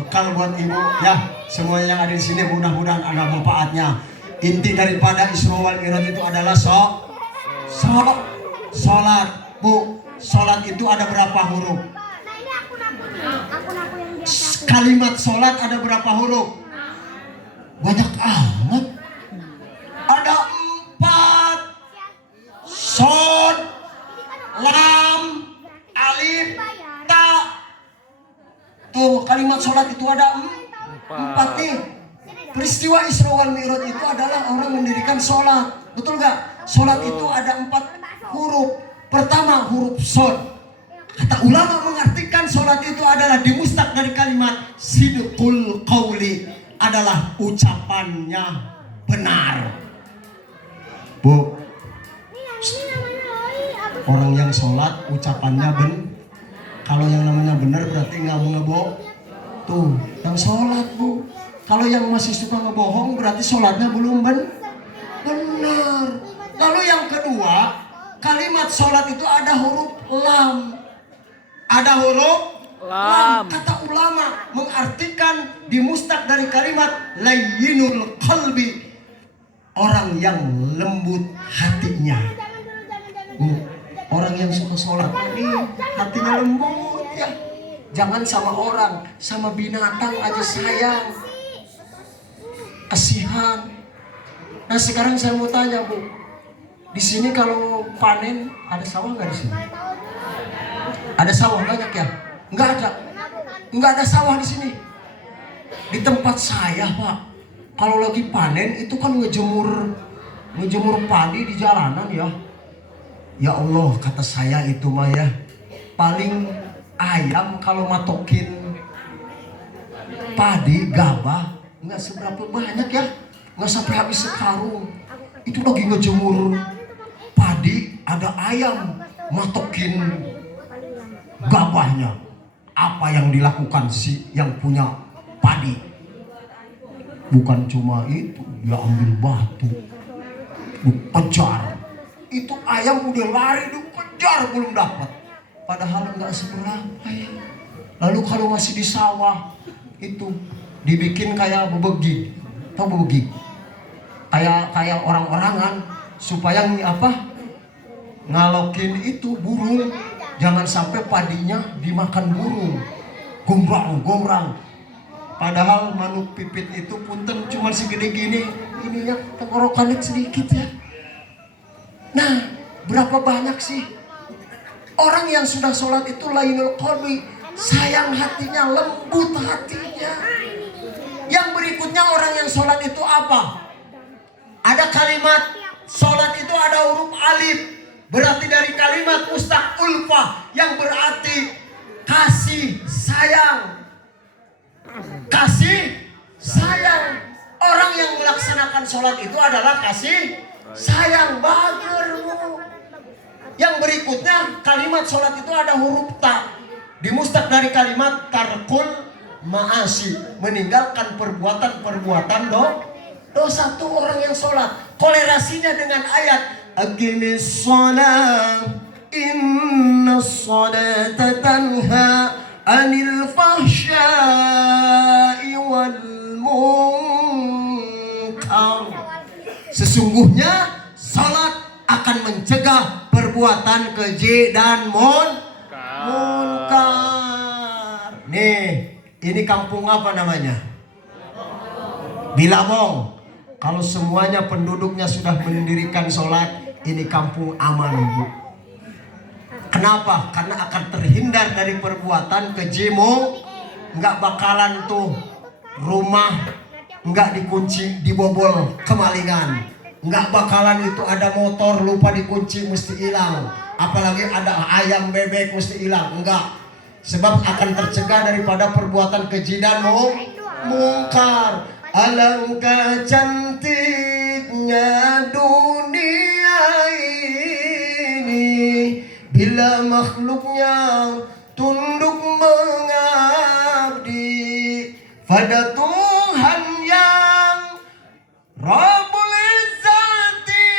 bekal buat ibu ya. Semua yang ada di sini mudah-mudahan ada manfaatnya. Inti daripada Isra wal Mi'raj itu adalah sholat. Bu, sholat itu ada berapa huruf? Kalimat sholat ada berapa huruf? Banyak amat. Ada 4. Shod, lam, alif, ta. Tuh, kalimat sholat itu ada 4 nih. Peristiwa Isra wal Mi'raj itu adalah orang mendirikan sholat. Betul gak? Sholat itu ada 4 huruf. Pertama huruf shod. Kata ulama mengartikan sholat itu adalah dimustaq dari kalimat sidqul qawli, adalah ucapannya benar. Bu, orang yang sholat ucapannya kalau yang namanya benar berarti nggak mau ngebohong. Tuh, yang sholat Bu. Kalau yang masih suka ngebohong berarti sholatnya belum benar. Lalu yang kedua, kalimat sholat itu ada huruf lam. Ada huruf lam. Kata ulama mengartikan dimustaq dari kalimat layyinul qalbi, orang yang lembut hatinya. Orang yang suka sholat ini hatinya lembut ya. Jangan sama orang, sama binatang aja sayang, kasihan. Nah sekarang saya mau tanya Bu, di sini kalau panen ada sawah nggak di sini? Ada sawah banyak ya? Enggak ada. Enggak ada sawah di sini. Di tempat saya, Pak, kalau lagi panen itu kan ngejemur padi di jalanan ya. Ya Allah, kata saya itu mah ya, paling ayam kalau matokin padi gabah nggak seberapa banyak ya, nggak sampai habis sekarung. Itu lagi ngejemur padi, ada ayam matokin gabahnya. Apa yang dilakukan si yang punya padi? Bukan cuma itu, dia ambil batu, dikejar. Itu ayam udah lari, dikejar belum dapat. Padahal nggak seberapa ya. Lalu kalau masih di sawah itu dibikin kayak bebegi, tahu bebegi? Kayak orang-orangan supaya ngalokin itu burung, jangan sampai padinya dimakan burung. Gombrang. Padahal manuk pipit itu punten cuma segede gini, ininya tenggorokannya sedikit ya. Nah, berapa banyak sih orang yang sudah sholat itu lainul qalbi, sayang hatinya, lembut hatinya. Yang berikutnya orang yang sholat itu apa? Ada kalimat sholat itu ada huruf alif, berarti dari kalimat mustaq ulfah yang berarti kasih sayang. Kasih sayang. Orang yang melaksanakan sholat itu adalah kasih sayang. Bagermu. Yang berikutnya kalimat sholat itu ada huruf ta. Di mustaq dari kalimat tarkul ma'asi, meninggalkan perbuatan dosa. Tuh orang yang sholat. Kolerasinya dengan ayat aqimis sholat innas sholata tanha anil fahsya'i wal munkar. Sesungguhnya salat akan mencegah perbuatan keji dan munkar. Nih, ini kampung apa namanya? Bilabong. Kalau semuanya penduduknya sudah mendirikan sholat, ini kampung aman, Bu. Kenapa? Karena akan terhindar dari perbuatan keji. Nggak bakalan tuh rumah nggak dikunci dibobol kemalingan. Nggak bakalan itu ada motor lupa dikunci mesti hilang. Apalagi ada ayam bebek mesti hilang. Enggak. Sebab akan tercegah daripada perbuatan keji dan mungkar. Alangkah cantiknya dunia ini bila makhluknya tunduk mengabdi pada Tuhan yang Rabbul Izzati,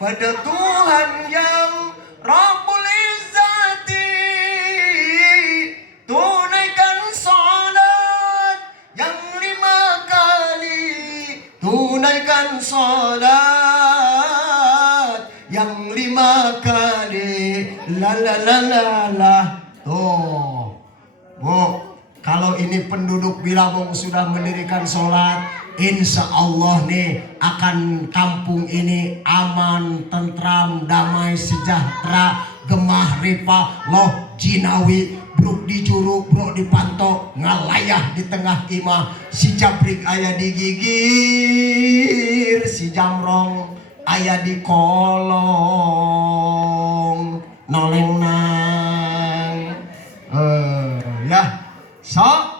pada Tuhan yang Rabbul Izzati. Tunaikan salat yang 5 kali, tunaikan salat yang 5 kali. La la la la la. Tuh, Bu, kalau ini penduduk Bilabong sudah mendirikan sholat, insya Allah nih akan kampung ini aman, tentram, damai, sejahtera, gemah, ripah, loh, jinawi, bruk di juru, bruk di panto, ngalayah di tengah imah, si jabrik ayah digigir, si jamrong ayah di kolong, noleng nang, ya, sholat.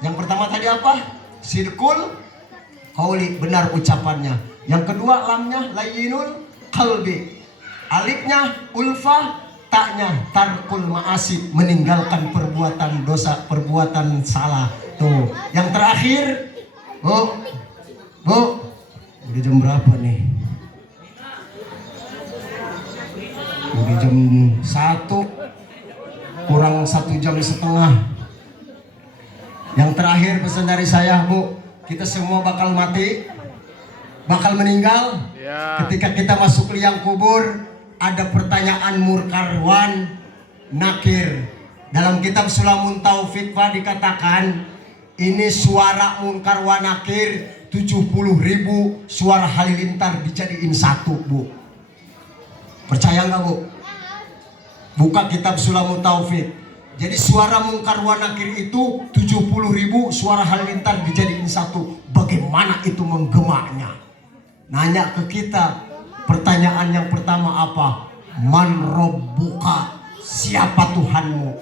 Yang pertama tadi apa? Sidqul qauli, benar ucapannya. Yang kedua lamnya layyinul qalbi, alifnya ulfah, taknya tarkul ma'asi, meninggalkan perbuatan dosa, perbuatan salah. Tuh. Yang terakhir, Bu, udah jam berapa nih? Udah jam 1 kurang 1,5 jam. Yang terakhir pesan dari saya, Bu, kita semua bakal mati, bakal meninggal. Ketika kita masuk liang kubur, ada pertanyaan mungkar wan nakir. Dalam kitab Sulamun Taufik, Pak, dikatakan ini suara mungkar wan nakir 70.000 suara halilintar dijadiin satu, Bu. Percaya nggak, Bu? Buka kitab Sulamut Taufik. Jadi suara mungkar wa nakir itu 70.000 suara halilintar dijadiin satu. Bagaimana itu menggemanya? Nanya ke kita. Pertanyaan yang pertama apa? Man rabbuka? Siapa Tuhanmu?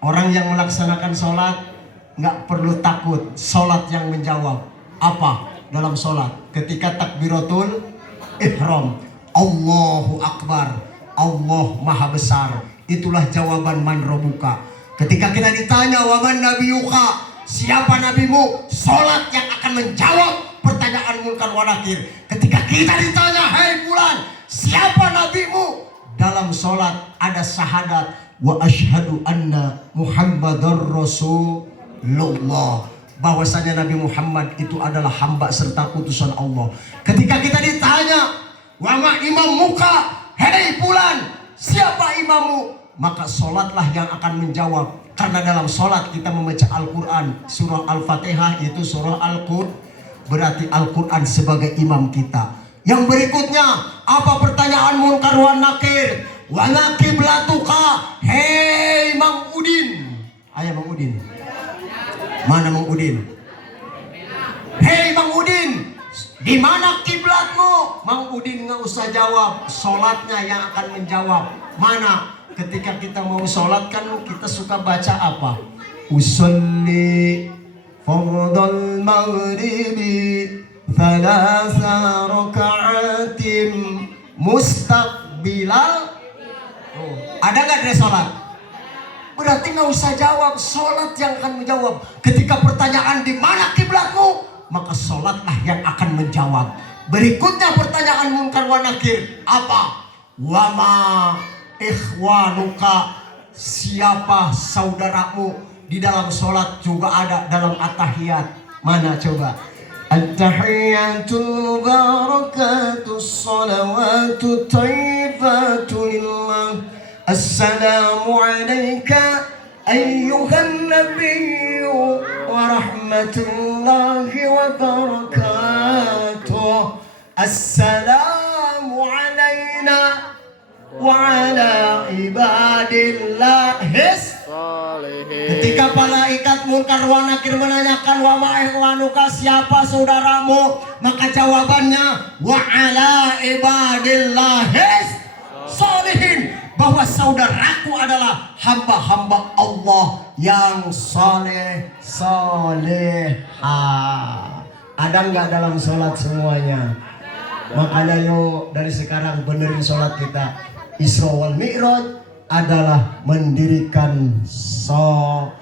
Orang yang melaksanakan sholat nggak perlu takut. Sholat yang menjawab. Apa dalam sholat? Ketika takbiratul ihram, Allahu Akbar, Allah Maha Besar. Itulah jawaban man rabbuka. Ketika kita ditanya waman nabiyuka, siapa nabimu? Sholat yang akan menjawab pertanyaan munkar wa nakir. Ketika kita ditanya, hei fulan, siapa nabimu? Dalam sholat ada syahadat wa asyhadu anna Muhammadar Rasulullah, bahwasanya Nabi Muhammad itu adalah hamba serta utusan Allah. Ketika kita ditanya wa ma imamuka, hei fulan, siapa imammu? Maka sholatlah yang akan menjawab. Karena dalam sholat kita membaca Al-Quran, surah Al-Fatihah itu surah Al-Quran, berarti Al-Quran sebagai imam kita. Yang berikutnya, apa pertanyaan munkar wa nakir? Wa nakiblatuka, hei Mang Udin. Ayo Mang Udin. Mana Mang Udin? Hei Mang Udin, di mana kiblatmu? Mang Udin nggak usah jawab, sholatnya yang akan menjawab. Mana? Ketika kita mau sholat kan kita suka baca apa? Usolli fardal maghribi thalatha raka'atim mustaqbilal. Ada nggak dari sholat? Berarti nggak usah jawab, sholat yang akan menjawab. Ketika pertanyaan di mana kiblatmu, maka sholatlah yang akan menjawab. Berikutnya pertanyaan munkar wa nakir apa? Wama ikhwanuka, siapa saudaramu? Di dalam sholat juga ada dalam at-tahiyat. Mana coba? At-tahiyatul mubarakatus salawatu tayyibatu lillah. Assalamu alayka ayyuhan nabiyyu wa rahmatullahi wa barakatuh. Assalamu alayna wa ala ibadillahis sholihin. Ketika malaikat munkar wa nakir menanyakan wa ma ikhwanuka, siapa saudaramu? Maka jawabannya wa ala ibadillahis sholihin, bahwa saudaraku adalah hamba-hamba Allah yang saleh saleha. Ada nggak dalam sholat semuanya? Makanya yuk dari sekarang benerin sholat kita. Isra wal Mi'raj adalah mendirikan sholat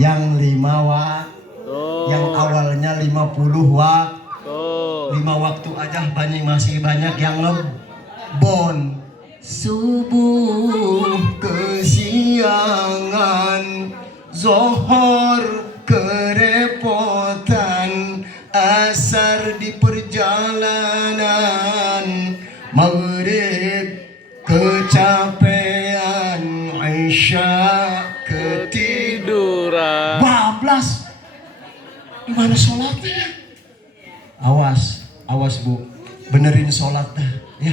yang 5 waktu, yang awalnya 50 waktu, 5 waktu aja masih banyak yang ngebon. Subuh kesiangan, zohor kerepotan, asar di perjalanan, maghrib kecapean, isya ketiduran. Bablas. Gimana sholatnya? Awas, awas Bu, benerin sholat dah ya.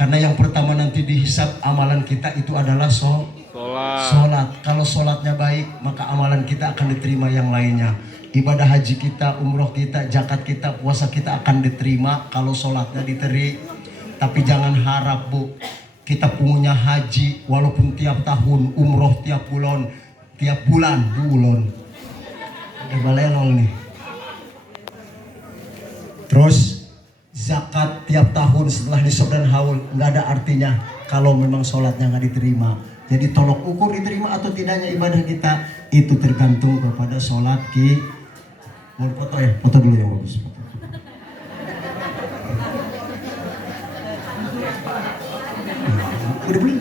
Karena yang pertama nanti dihisab amalan kita itu adalah sholat. Kalau sholatnya baik, maka amalan kita akan diterima yang lainnya. Ibadah haji kita, umroh kita, zakat kita, puasa kita akan diterima kalau sholatnya diterima. Tapi jangan harap Bu, kita punya haji walaupun tiap tahun, umroh tiap bulan. Udah balelol nih. Terus zakat tiap tahun setelah nisab dan haul, nggak ada artinya kalau memang sholatnya nggak diterima. Jadi tolok ukur diterima atau tidaknya ibadah kita itu tergantung kepada sholat kita. Mau foto ya? Foto dulu yang bagus. Udah beli?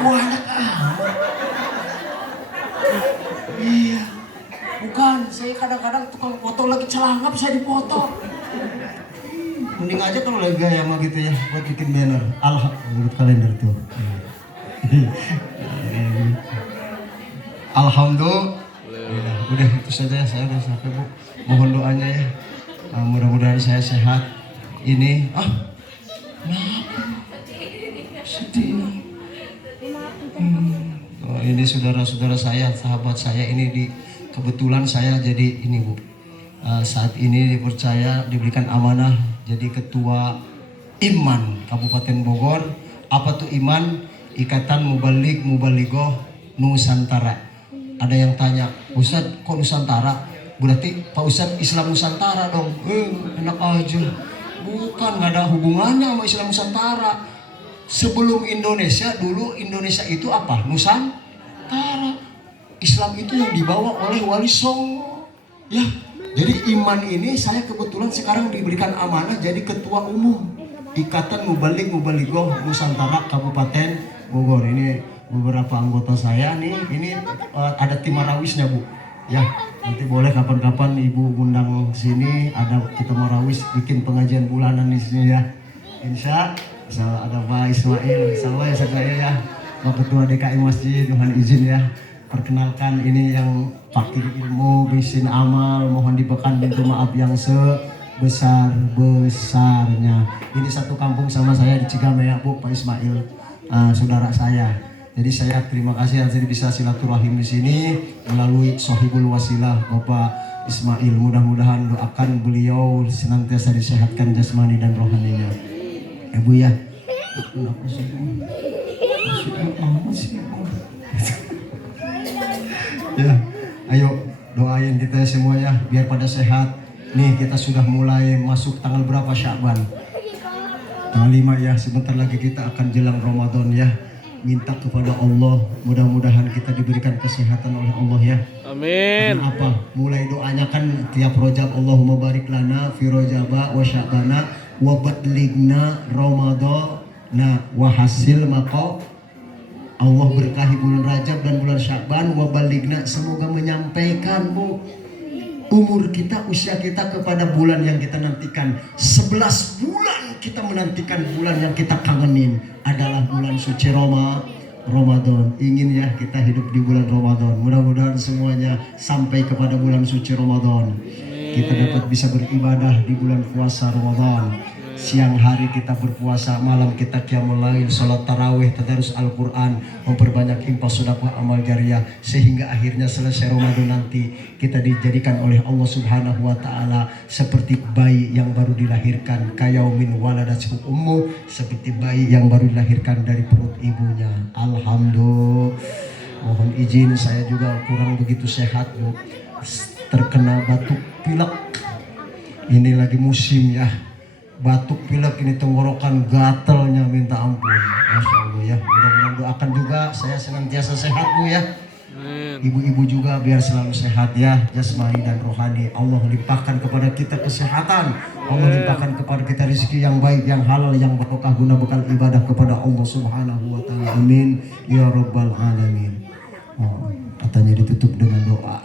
Wah, iya. Bukan, saya kadang-kadang tukang foto lagi celana bisa dipoto. Mending aja kalau lagi gaya mah gitu ya, buat bikin banner. Menurut kalender tuh. Alhamdulillah. Udah itu saja, saya udah sampai Bu. Mohon doanya ya. Mudah-mudahan saya sehat, ini sedih. Oh, ini saudara-saudara saya, sahabat saya ini kebetulan saya jadi ini Bu. Saat ini dipercaya diberikan amanah jadi ketua Iman Kabupaten Bogor. Apa tuh Iman? Ikatan Mubalighah Nusantara. Ada yang tanya, Ustadz kok Nusantara? Berarti Pak Ustadz Islam Nusantara dong. Enak aja. Bukan, nggak ada hubungannya sama Islam Nusantara. Sebelum Indonesia, dulu Indonesia itu apa? Nusantara. Islam itu yang dibawa oleh Wali Songo. Ya, jadi Iman ini saya kebetulan sekarang diberikan amanah jadi ketua umum Ikatan Mubalighah Nusantara Kabupaten Bogor. Ini beberapa anggota saya nih. Ini ada tim marawisnya Bu. Ya, nanti boleh kapan-kapan Ibu undang sini. Ada kita marawis bikin pengajian bulanan di sini ya. Insya ada Pak Ismail, sama saya ya, Pak Ketua DKI Masjid, mohon izin ya. Perkenalkan ini yang fakir ilmu, bisin amal, mohon dibekan pintu maaf yang sebesar-besarnya. Ini satu kampung sama saya di Cigamea Bu, Pak Ismail, saudara saya. Jadi saya terima kasih yang bisa silaturahim di sini melalui Sohibul Wasilah Bapak Ismail. Mudah-mudahan doakan beliau senantiasa disehatkan jasmani dan rohaninya. Bu ya. Ya, ayo doain kita semua ya biar pada sehat. Nih kita sudah mulai masuk tanggal berapa Sya'ban? Tanggal 5 ya, sebentar lagi kita akan jelang Ramadan ya. Minta kepada Allah mudah-mudahan kita diberikan kesehatan oleh Allah ya. Amin. Karena apa? Mulai doanya kan tiap Rajab, Allahumma barik lana fi Rajaba wa Sya'bana wa badlighna Ramadana wa hasil maka Allah berkahi bulan Rajab dan bulan Sya'ban wa balighna, semoga menyampaikan Bu umur kita, usia kita kepada bulan yang kita nantikan. 11 bulan kita menantikan bulan yang kita kangenin adalah bulan suci Ramadan. Ingin ya kita hidup di bulan Ramadan. Mudah-mudahan semuanya sampai kepada bulan suci Ramadan. Kita dapat bisa beribadah di bulan puasa Ramadan. Siang hari kita berpuasa, malam kita qiyamul lail, salat tarawih, tadarus Al-Quran, memperbanyak infak, sedekah, amal jariah, sehingga akhirnya selesai Ramadan nanti kita dijadikan oleh Allah Subhanahu wa taala seperti bayi yang baru dilahirkan, kayaumin waladathu ummu, seperti bayi yang baru dilahirkan dari perut ibunya. Alhamdulillah. Mohon izin saya juga kurang begitu sehat Bu, terkena batuk pilek. Ini lagi musim ya, batuk pilek ini, tenggorokan gatelnya minta ampun. Masya Allah ya, mudah-mudahan doakan juga saya senantiasa sehat Bu ya. Ibu-ibu juga biar selalu sehat ya, jasmani dan rohani. Allah limpahkan kepada kita kesehatan, Allah limpahkan kepada kita rezeki yang baik, yang halal, yang barokah, guna bekal ibadah kepada Allah Subhanahu wa taala. Amin ya rabbal alamin. Oh, katanya ditutup dengan doa.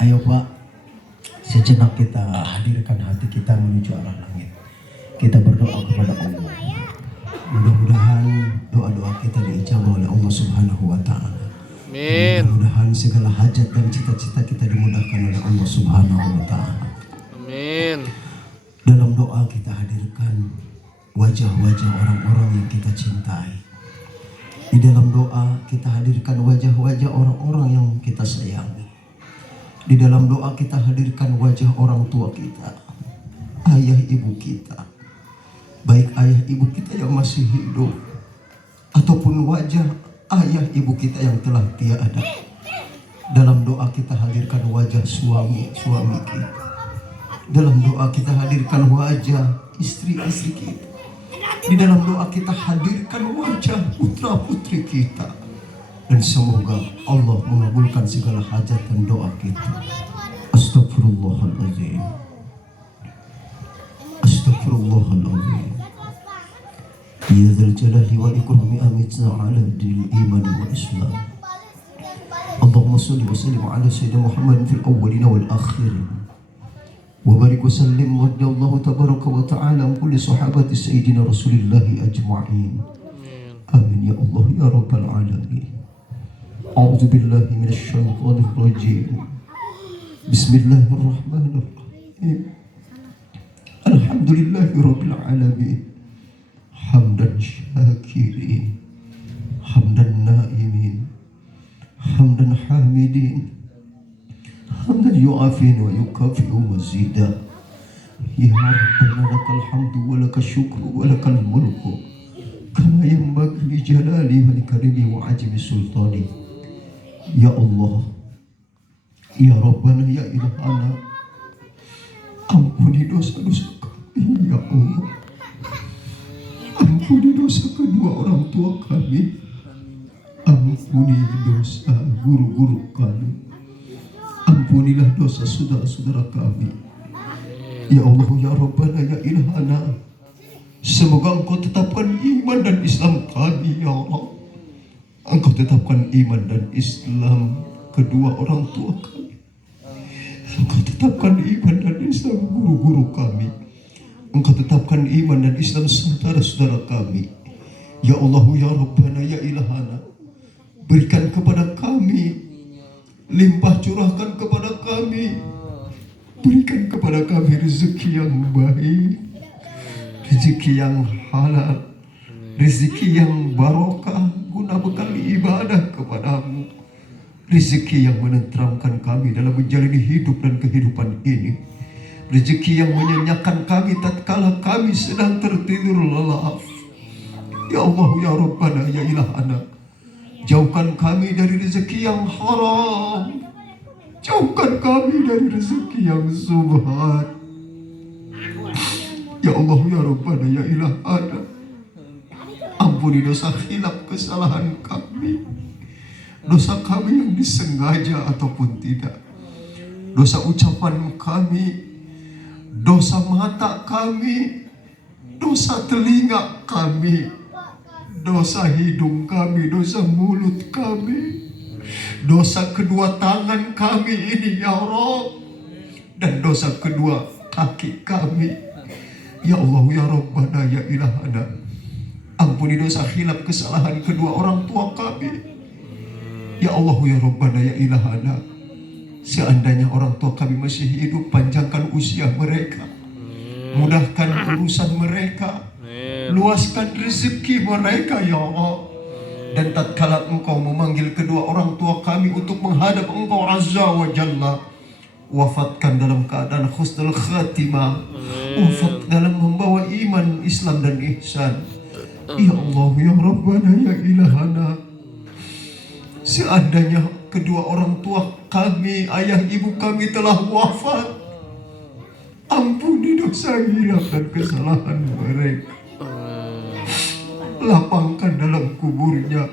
Ayo Pak, sejenak kita hadirkan hati kita menuju arah langit. Kita berdoa kepada Allah. Mudah-mudahan doa-doa kita diijabah oleh Allah Subhanahu wa taala. Amin. Mudah-mudahan segala hajat dan cita-cita kita dimudahkan oleh Allah Subhanahu wa taala. Amin. Dalam doa kita hadirkan wajah-wajah orang-orang yang kita cintai. Di dalam doa kita hadirkan wajah-wajah orang-orang yang kita sayangi. Di dalam doa kita hadirkan wajah orang tua kita, ayah ibu kita, baik ayah ibu kita yang masih hidup ataupun wajah ayah ibu kita yang telah tiada. Dalam doa kita hadirkan wajah suami-suami kita. Dalam doa kita hadirkan wajah istri-istri kita. Di dalam doa kita hadirkan wajah putra-putri kita. Dan semoga Allah mengabulkan segala hajat dan doa kita. Astagfirullahaladzim. Astagfirullahaladzim. Ya dzal jalali wal ikrami amitna ala dinil iman wal islam. Allahumma salli wa sallim ala sayyidina Muhammad fil awwalin wal akhirin. وبارك وسلم رضي الله تبارك وتعالى عن كل صحابة سيدنا رسول الله أجمعين. آمين يا الله يا رب العالمين. أعوذ بالله من الشيطان الرجيم. بسم الله الرحمن الرحيم. الحمد لله رب العالمين حمدا شاكرين حمدا نائمين حمدا حامدين حمدا يعافين ويكافئ مزيدا. يا ربنا لك الحمد ولك الشكر ولك الملك كما ينبغي لجلالي ولكرمي وعجم سلطاني. يا الله يا ربنا يا إلهنا ampuni dosa-dosa kami ya Allah. Ampuni dosa kedua orang tua kami. Ampuni dosa guru-guru kami. Ampunilah dosa saudara-saudara kami. Ya Allah ya Rabbana ya Ilahana, semoga Engkau tetapkan iman dan Islam kami ya Allah. Engkau tetapkan iman dan Islam kedua orang tua kami. Engkau tetapkan iman dan Islam guru-guru kami. Engkau tetapkan iman dan Islam saudara-saudara kami. Ya Allah ya Rabbana ya Ilahana, berikan kepada kami, limpah curahkan kepada kami, berikan kepada kami rezeki yang baik, rezeki yang halal, rezeki yang barokah guna bekal ibadah kepadamu, rezeki yang menenteramkan kami dalam menjalani hidup dan kehidupan ini, rezeki yang menyenyakkan kami tatkala kami sedang tertidur lelap. Ya Allah ya Rabbana ya Ilahana, jauhkan kami dari rezeki yang haram, jauhkan kami dari rezeki yang subhat. Ya Allah ya Rabbana ya Ilahana, ampuni dosa khilaf kesalahan kami, dosa kami yang disengaja ataupun tidak, dosa ucapan kami, dosa mata kami, dosa telinga kami, dosa hidung kami, dosa mulut kami, dosa kedua tangan kami ini ya Rabb, dan dosa kedua kaki kami. Ya Allah ya Rabbana ya Ilahana, ampuni dosa khilaf kesalahan kedua orang tua kami. Ya Allah ya Rabbana ya Ilahana, seandainya orang tua kami masih hidup, panjangkan usia mereka, mudahkan urusan mereka, luaskan rezeki mereka ya Allah. Dan tatkala Engkau memanggil kedua orang tua kami untuk menghadap Engkau Azza wa Jalla, wafatkan dalam keadaan husnul khatimah, wafat dalam membawa iman, Islam dan ihsan. Ya Allah ya Rabbana ya Ilahana, seandainya kedua orang tua kami, ayah ibu kami telah wafat, ampuni dosa hilaf dan kesalahan mereka, lapangkan dalam kuburnya,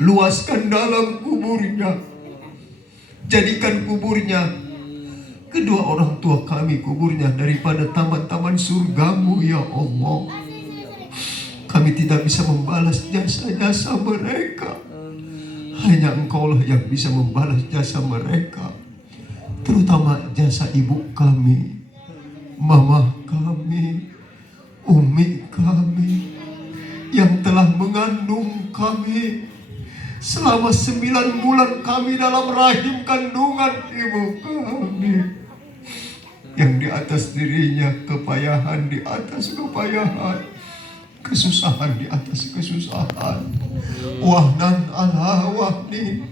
luaskan dalam kuburnya, jadikan kuburnya, kedua orang tua kami kuburnya daripada taman-taman surgamu ya Allah. Kami tidak bisa membalas jasa-jasa mereka, hanya Engkaulah yang bisa membalas jasa mereka, terutama jasa ibu kami, mama kami, umi kami, yang telah mengandung kami selama 9 bulan kami dalam rahim kandungan ibu kami, yang di atas dirinya kepayahan di atas kepayahan, kesusahan di atas kesusahan, wahnan ala wahnin.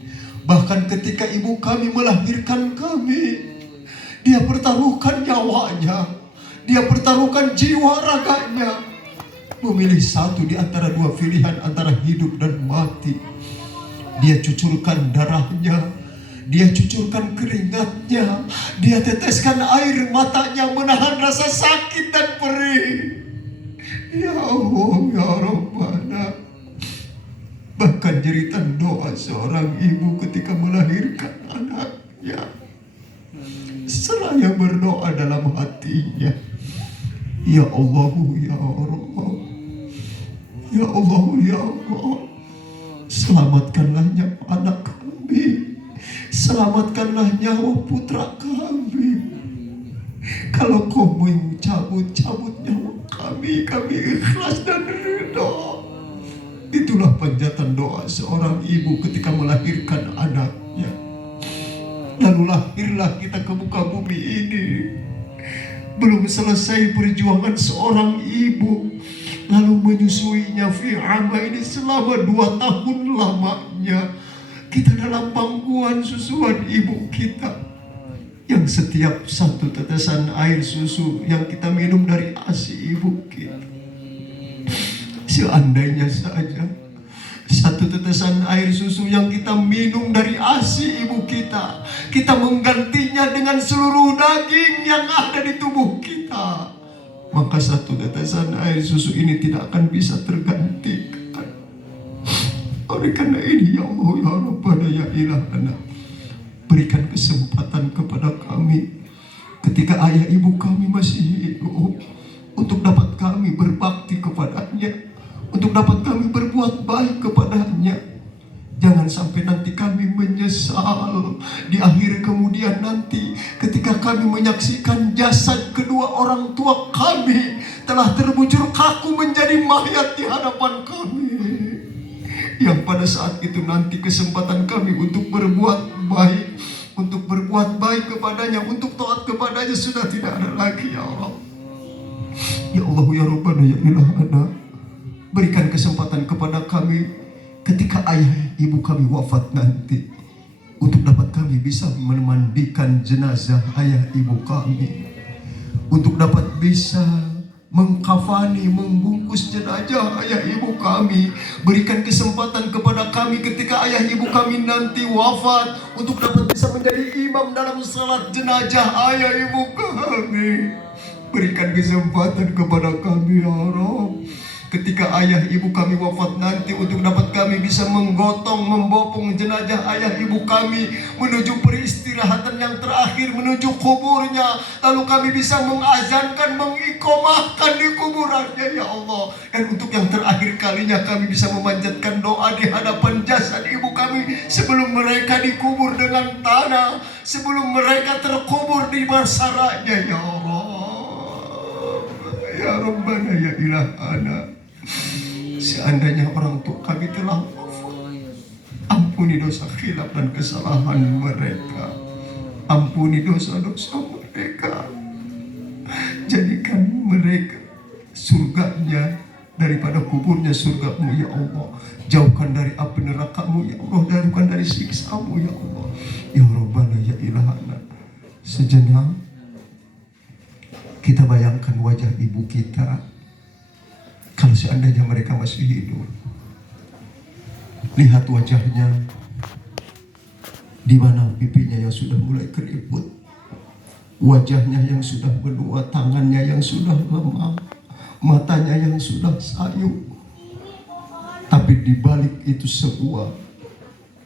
Bahkan ketika ibu kami melahirkan kami, dia pertaruhkan nyawanya, dia pertaruhkan jiwa raganya, memilih satu di antara dua pilihan antara hidup dan mati. Dia cucurkan darahnya, dia cucurkan keringatnya, dia teteskan air matanya, menahan rasa sakit dan perih. Ya Allah ya Rabbana, bahkan jeritan doa seorang ibu ketika melahirkan anaknya, seraya berdoa dalam hatinya, ya Allah ya Rabb, ya Allah ya Allah, selamatkanlah nyawa anak kami, selamatkanlah nyawa putra kami. Kalau kau mau cabut nyawa kami ikhlas dan ridho. Itulah panjatan doa seorang ibu ketika melahirkan anaknya. Lalu lahirlah kita ke muka bumi ini. Belum selesai perjuangan seorang ibu, lalu menyusuinya fi ini selama 2 tahun lamanya. Kita dalam pangkuan susuan ibu kita, yang setiap satu tetesan air susu yang kita minum dari ASI ibu kita, seandainya saja satu tetesan air susu yang kita minum dari ASI ibu kita, kita menggantinya dengan seluruh daging yang ada di tubuh kita, maka satu tetesan air susu ini tidak akan bisa tergantikan. Oleh karena ini, ya Allah, ya Rabbana, ya Ilahana, berikan kesempatan kepada kami ketika ayah ibu kami masih hidup, untuk dapat kami berbakti kepadanya, untuk dapat kami berbuat baik kepadanya. Jangan sampai nanti kami menyesal di akhir kemudian nanti, ketika kami menyaksikan jasad kedua orang tua kami telah terbujur kaku menjadi mayat di hadapan kami, yang pada saat itu nanti kesempatan kami untuk berbuat baik, untuk berbuat baik kepadanya, untuk taat kepadanya sudah tidak ada lagi. Ya Allah, ya Allah, ya Rabbana, ya Ilahana, berikan kesempatan kepada kami ketika ayah ibu kami wafat nanti, untuk dapat kami bisa memandikan jenazah ayah ibu kami, untuk dapat bisa mengkafani, membungkus jenazah ayah ibu kami. Berikan kesempatan kepada kami ketika ayah ibu kami nanti wafat, untuk dapat bisa menjadi imam dalam salat jenazah ayah ibu kami. Berikan kesempatan kepada kami, ya Rabb, ketika ayah ibu kami wafat nanti, untuk dapat kami bisa menggotong, membopong jenazah ayah ibu kami menuju peristirahatan yang terakhir, menuju kuburnya. Lalu kami bisa mengazankan, mengikomahkan di kuburannya, ya Allah. Dan untuk yang terakhir kalinya kami bisa memanjatkan doa di hadapan jasad ibu kami sebelum mereka dikubur dengan tanah, sebelum mereka terkubur di masyaranya, ya Allah. Ya Rabbana, ya Ilahana, seandainya orang tua kami telah wafat, ampuni dosa khilaf dan kesalahan mereka, ampuni dosa-dosa mereka, jadikan mereka surganya daripada kuburnya surgamu, ya Allah. Jauhkan dari api nerakamu, ya Allah, jauhkan dari siksamu, ya Allah. Ya Rabbana, ya Ilahana, sejenak kita bayangkan wajah ibu kita kalau seandainya mereka masih hidup. Lihat wajahnya, di mana pipinya yang sudah mulai keriput, wajahnya yang sudah benua, tangannya yang sudah lemah, matanya yang sudah sayu. Tapi di balik itu semua,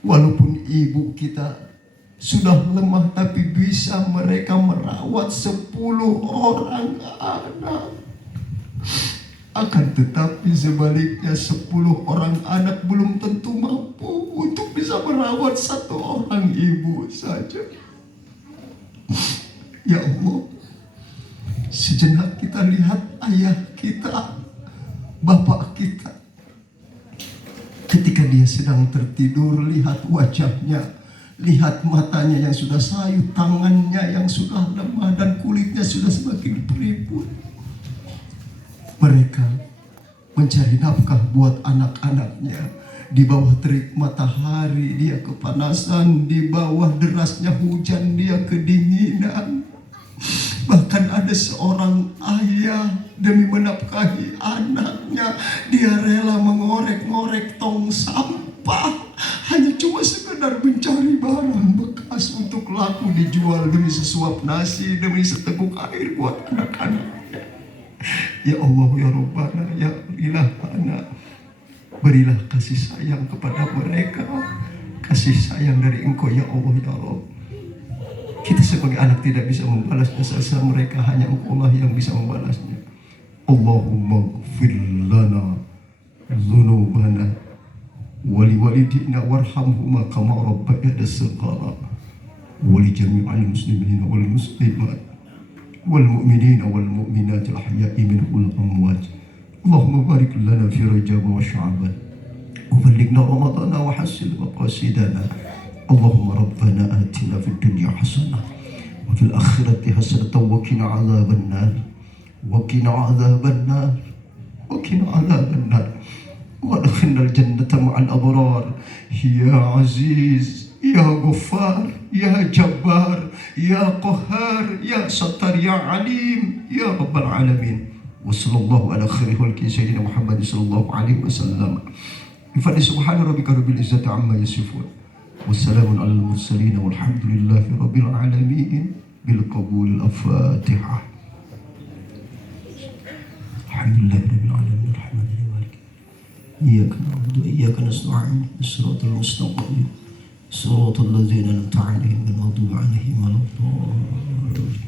walaupun ibu kita sudah lemah, tapi bisa mereka merawat 10 orang anak. Akan tetapi sebaliknya 10 orang anak belum tentu mampu untuk bisa merawat 1 orang ibu saja. Ya Allah, sejenak kita lihat ayah kita, bapak kita, ketika dia sedang tertidur, lihat wajahnya, lihat matanya yang sudah sayu, tangannya yang sudah lemah, dan kulitnya sudah semakin keriput. Mereka mencari nafkah buat anak-anaknya. Di bawah terik matahari dia kepanasan, di bawah derasnya hujan dia kedinginan. Bahkan ada seorang ayah demi menafkahi anaknya, dia rela mengorek-ngorek tong sampah hanya cuma sekedar mencari barang bekas untuk laku dijual demi sesuap nasi, demi seteguk air buat anak-anaknya. Ya Allah, ya Rabbana, ya Ilahana, berilah kasih sayang kepada mereka, kasih sayang dari Engkau, ya Allah, ya Rabb. Kita sebagai anak tidak bisa membalas jasa mereka, hanya Engkau lah yang bisa membalasnya. Allahumma ighfir lana dzunubana wali walidina warhamhuma kama rabbayana shighara wali jami'al muslimina wal muslimat والمؤمنين والمؤمنات الأحياء منهم والأموات. اللهم بارك لنا في رجب وشعبان وبلغنا رمضان وحسن مقاصدنا. اللهم ربنا آتنا في الدنيا حسنة وفي الآخرة حسنة وقنا عذاب النار وقنا عذاب النار وقنا عذاب النار وادخلنا الجنة مع الأبرار يا عزيز يا غفار يا جبار يا قهار يا ستار يا عليم يا رب العالمين. وصلى الله على خير خلق سيدنا محمد صلى الله عليه وسلم. بفضل سبحان ربك رب العزة عما يصفون والسلام على المرسلين والحمد لله رب العالمين. بالقبول الفاتحة. الحمد لله رب العالمين الرحمن الرحيم مالك إياك نعبد وإياك نستعين الصراط المستقيم صراط الذين أنعمت عليهم غير المغضوب عليهم ولا الضالين.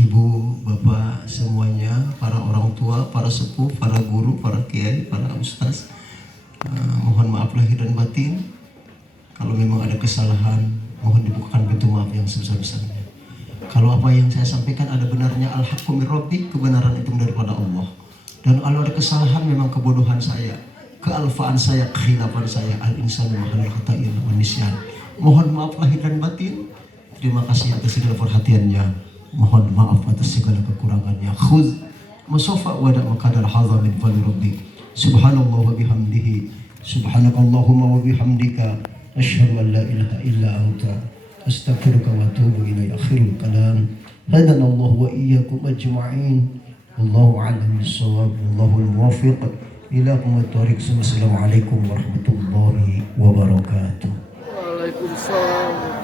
Ibu, bapak semuanya, para orang tua, para sepuh, para guru, para kiai, para ustaz, mohon maaf lahir dan batin. Kalau memang ada kesalahan, mohon dibukakan pintu maaf yang sebesar-besarnya. Kalau apa yang saya sampaikan ada benarnya, al-haqqu min rabbik, kebenaran itu daripada Allah. Dan kalau ada kesalahan memang kebodohan saya, kealfaan saya, kekhilafan saya, al-insanu mahalul khata'in wa nisyan. Mohon maaf lahir dan batin. Terima kasih atas segala perhatiannya. Mohon maaf atas segala kekurangannya. Khudz masofa wa da maqadar hadza min fadli rabbik. Subhanallah wa bihamdihi. Subhanakallahumma wa bihamdika. Asyhadu an la ilaha illa anta. Astaghfiruka wa atubu ilaik. Akhirul kalam. Hadana Allah wa iyyakum ajma'in. Wallahu a'lam bis-shawab. Wallahu al-muwaffiq ila aqwamit thariq. Assalamualaikum warahmatullahi wabarakatuh. Waalaikumsalam.